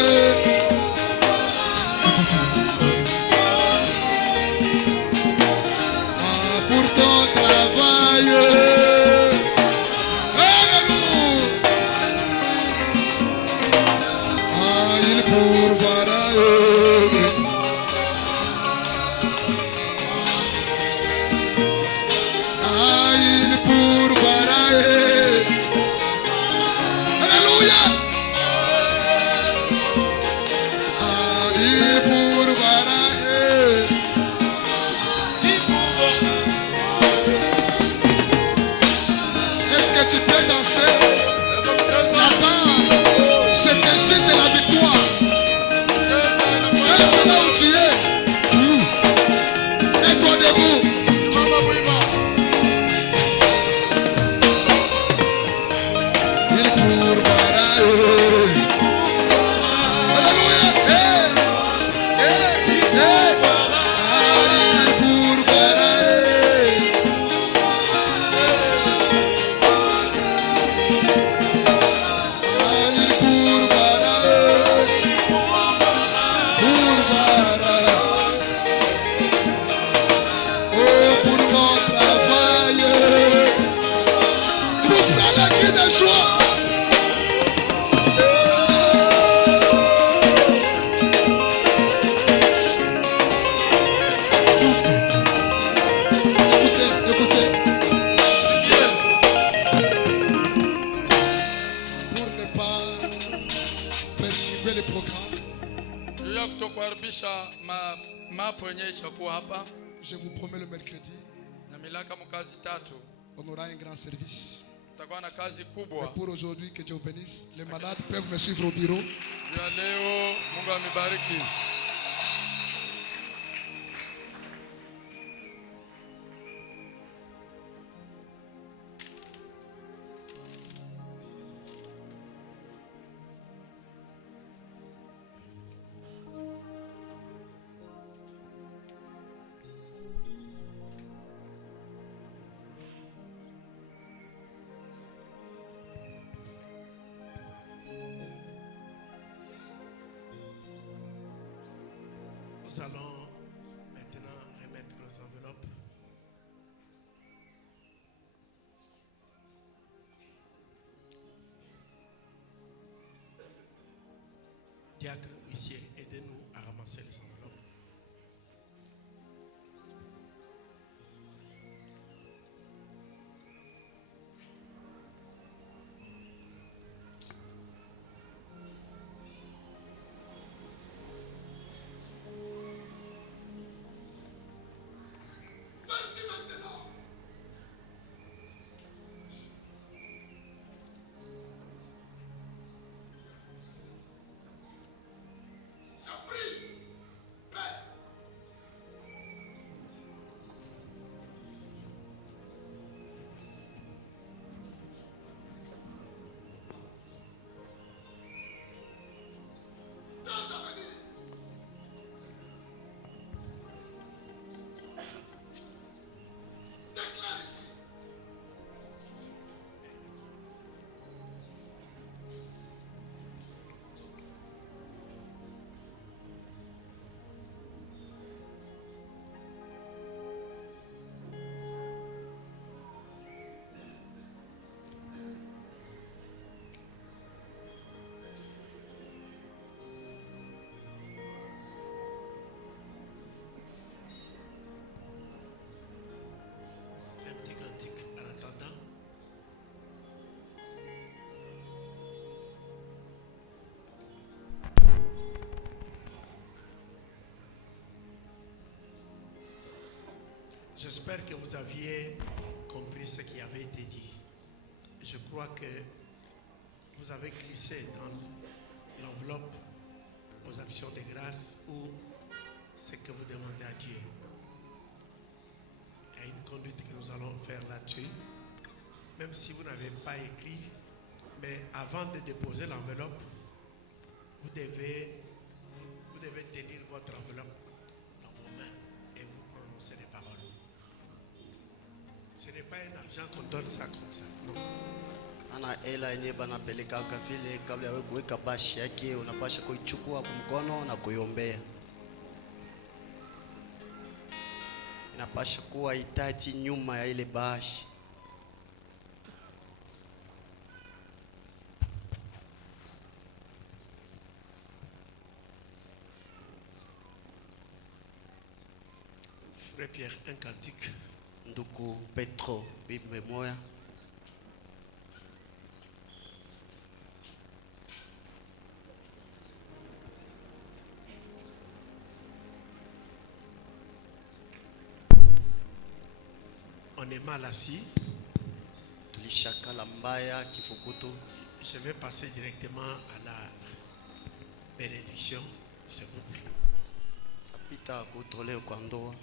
Je vous promets le mercredi, on aura un grand service. Mais pour aujourd'hui, que Dieu vous bénisse. Les malades peuvent me suivre au bureau. Nous allons maintenant remettre nos enveloppes. Diacre, huissier, aidez-nous à ramasser les enveloppes. J'espère que vous aviez compris ce qui avait été dit. Je crois que vous avez glissé dans l'enveloppe vos actions de grâce ou ce que vous demandez à Dieu. Il y a une conduite que nous allons faire là-dessus. Même si vous n'avez pas écrit, mais avant de déposer l'enveloppe, vous devez tenir votre enveloppe dans vos mains et vous prononcer les paroles. Ce n'est pas un argent qu'on donne ça comme ça, non. Ana hela yenyewe banapelekaka vile, kabla ya kuweka bashi yake unapasha kuichukua kwa mkono na kuiombea. Inapasha kuwa itati nyuma ya ile bashi. Frère Pierre, un cantique. Ndugu Petro, Bible moya. On est mal assis. Tulishakala mbaya kifukutu. Je vais passer directement à la bénédiction, s'il vous plaît. Apita kutoleo kwa ndoa.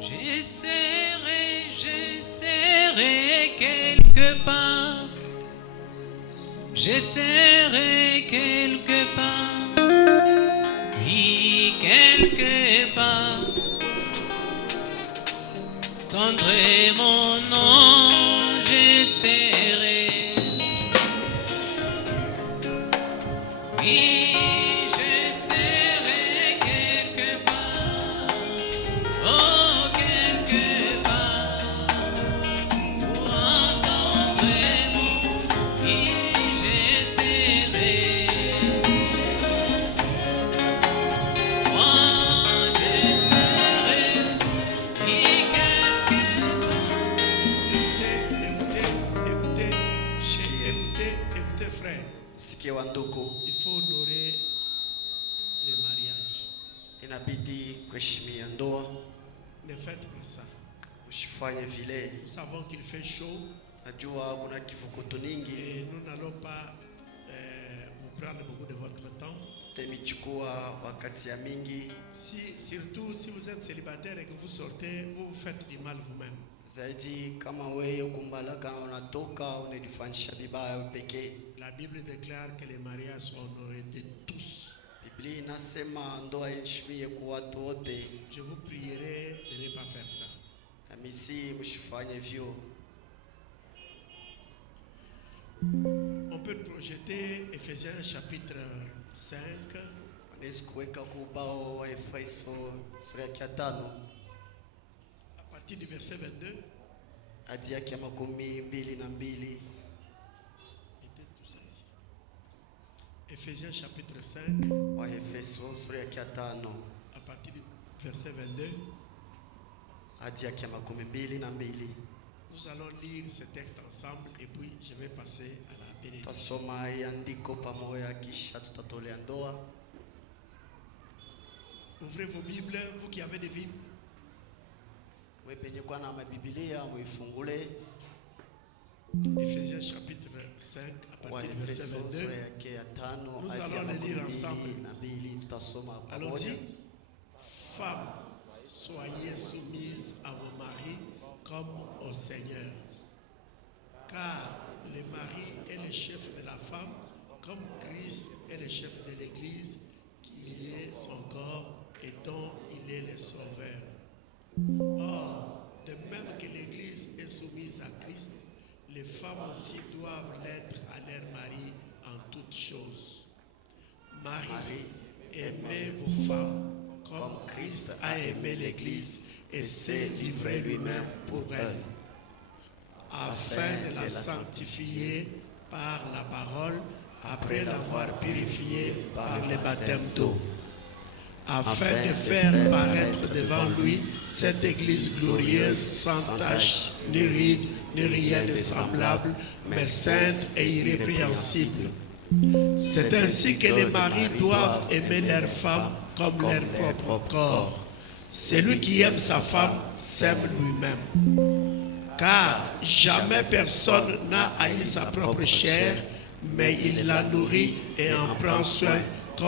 J'essaierai quelque part. J'essaierai quelque part. Oui, quelque part. Tendrai mon nom. j'essaierai. Oui, j'essaierai quelque part, oh quelque part, pour entendre un mot. Oui, j'essaierai. Moi, j'essaierai. Oui, quelque Écoutez, frère. Sikia wandugu, Il faut honorer le mariage. inabidi kuheshimia ndoa. Ne faites pas ça. Usifanye vile. Nous savons qu'il fait chaud Najua kuna kivukutu nyingi. et nous n'allons pas vous prendre beaucoup de votre temps. Temichukua wakati ya mingi. Surtout si vous êtes célibataire et que vous sortez, vous vous faites du mal vous-même. Zaidi kama wewe kumbalaka na unatoka unajifanyisha vibaya pekee. La Bible déclare que les mariages sont honorés de tous. Biblia inasema ndoa iheshimiwe kwa watu wote. Je vous prierai de ne pas faire ça. Amisi msifanye hivyo. On peut projeter Ephésiens chapitre 5. Anaweza kuweka kubao wa Efeso sura ya 5 À partir du verset 22. hadi yake ya 22. Ephésiens chapitre 5. Wa Efeso sura ya 5 À partir du verset 22. hadi yake ya 22. Nous allons lire ce texte ensemble et puis je vais passer à la bénédiction. Tasoma hii andiko pamoja kisha tutatolea ndoa. Ouvrez vos Bibles, vous qui avez des Bibles. Mwepenye kwa na Biblia muifungule. Ephésiens chapitre 5 à Wa partir du verset Efeso 22. sura yake ya 5 Nous hadi ya allons le lire ensemble. 22 tutasoma pamoja. Allons-y. Femmes, soyez soumises à vos maris comme au Seigneur. Car le mari est le chef de la femme, comme Christ est le chef de l'Église, qui est son corps et dont il est le sauveur. Or, de même que l'Église est soumise à Christ, les femmes aussi doivent l'être à leur mari en toutes choses. Marie, aimez vos femmes comme Christ a aimé l'Église et s'est livré lui-même pour elle, afin de la sanctifier par la parole, après l'avoir purifiée par le baptême d'eau, afin de faire paraître devant lui cette Église glorieuse, sans tache, ni ride, ni rien de semblable, mais sainte et irrépréhensible. C'est ainsi que les maris doivent aimer leurs femmes comme leur propre corps. Celui qui aime sa femme s'aime lui-même. Car jamais personne n'a haï sa propre chair, mais il la nourrit et en prend soin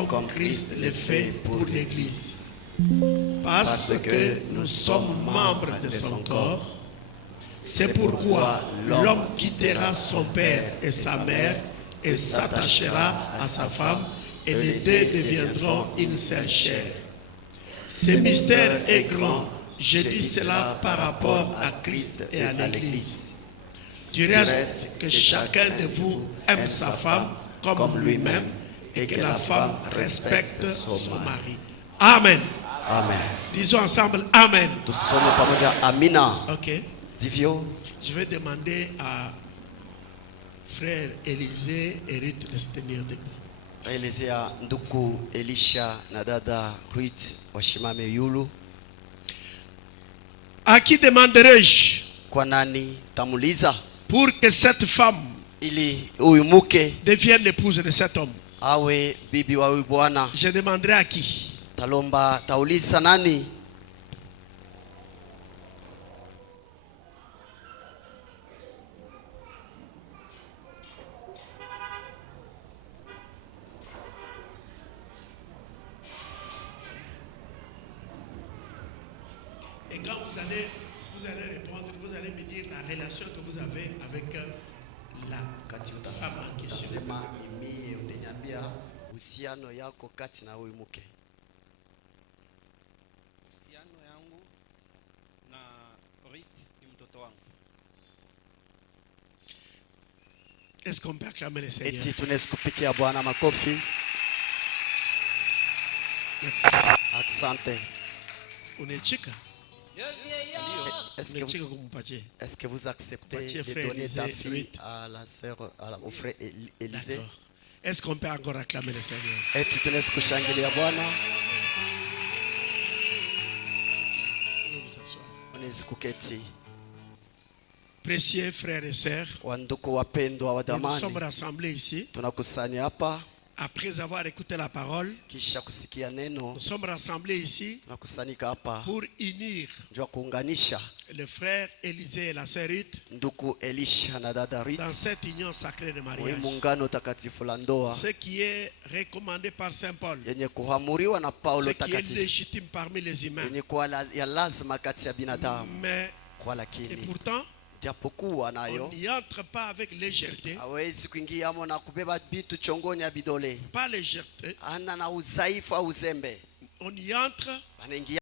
comme Christ le fait pour l'Église. Parce que nous sommes membres de son corps, c'est pourquoi l'homme quittera son père et sa mère et s'attachera à sa femme, et les deux deviendront une seule chair. Ce mystère est grand. Je dis cela par rapport à Christ et à l'Église. Du reste, que chacun de vous aime sa femme comme lui-même et que la femme respecte son mari. Amen. Amen. Disons ensemble Amen. Tusome pamoja amina. Ok. Ndivyo. Je vais demander à frère Élisée et Ruth de se tenir debout. Elezea ndugu Elisha na dada Ruth washimame yulu. À qui demanderai-je? Kwa nani tamuliza? Pour que cette femme ili huyu mke devienne l'épouse de cet homme. awe bibi wa huyu bwana. Je demanderai à qui? Talomba tauliza nani? Et quand vous allez répondre, vous allez me dire la relation que vous avez avec la femme en question. Tasema imie utaniambia uhusiano yako kati na huyu mke. Uhusiano yangu na Ruth ni mtoto wangu. Est-ce qu'on peut acclamer le Seigneur? Eti tunaweza kupikia Bwana makofi. Merci. Asante. Unechika? Est-ce que vous acceptez de donner ta fille à la sœur, au frère Élisée? Est-ce qu'on peut encore acclamer le Seigneur? Eti tunaweza kushangilia Bwana. Unaweza kuketi. Précieux frères et sœurs, wandugu wapendwa wa nous sommes damani, rassemblés ici tunakusanya hapa après avoir écouté la parole. kisha kusikia neno. Nous sommes rassemblés ici Tunakusanyika hapa pour unir jua kuunganisha le frère Élisée et la sœur Ruth ndugu Elisha na dada Ruth dans cette union sacrée de wa mariage. muungano takatifu la ndoa Ce qui est recommandé par Saint Paul, yenye kuhamuriwa na ce Paulo qui est takatifu, légitime parmi les humains. yenye kuwa ya lazima kati ya binadamu. Mais Kwa et lakini pourtant, japokuwa on nayo n'y entre pas avec légèreté, hawezi kuingiamo na kubeba vitu chongoni ya bidole, pas légèreté. ana na udhaifu au uzembe, On y entre anaingia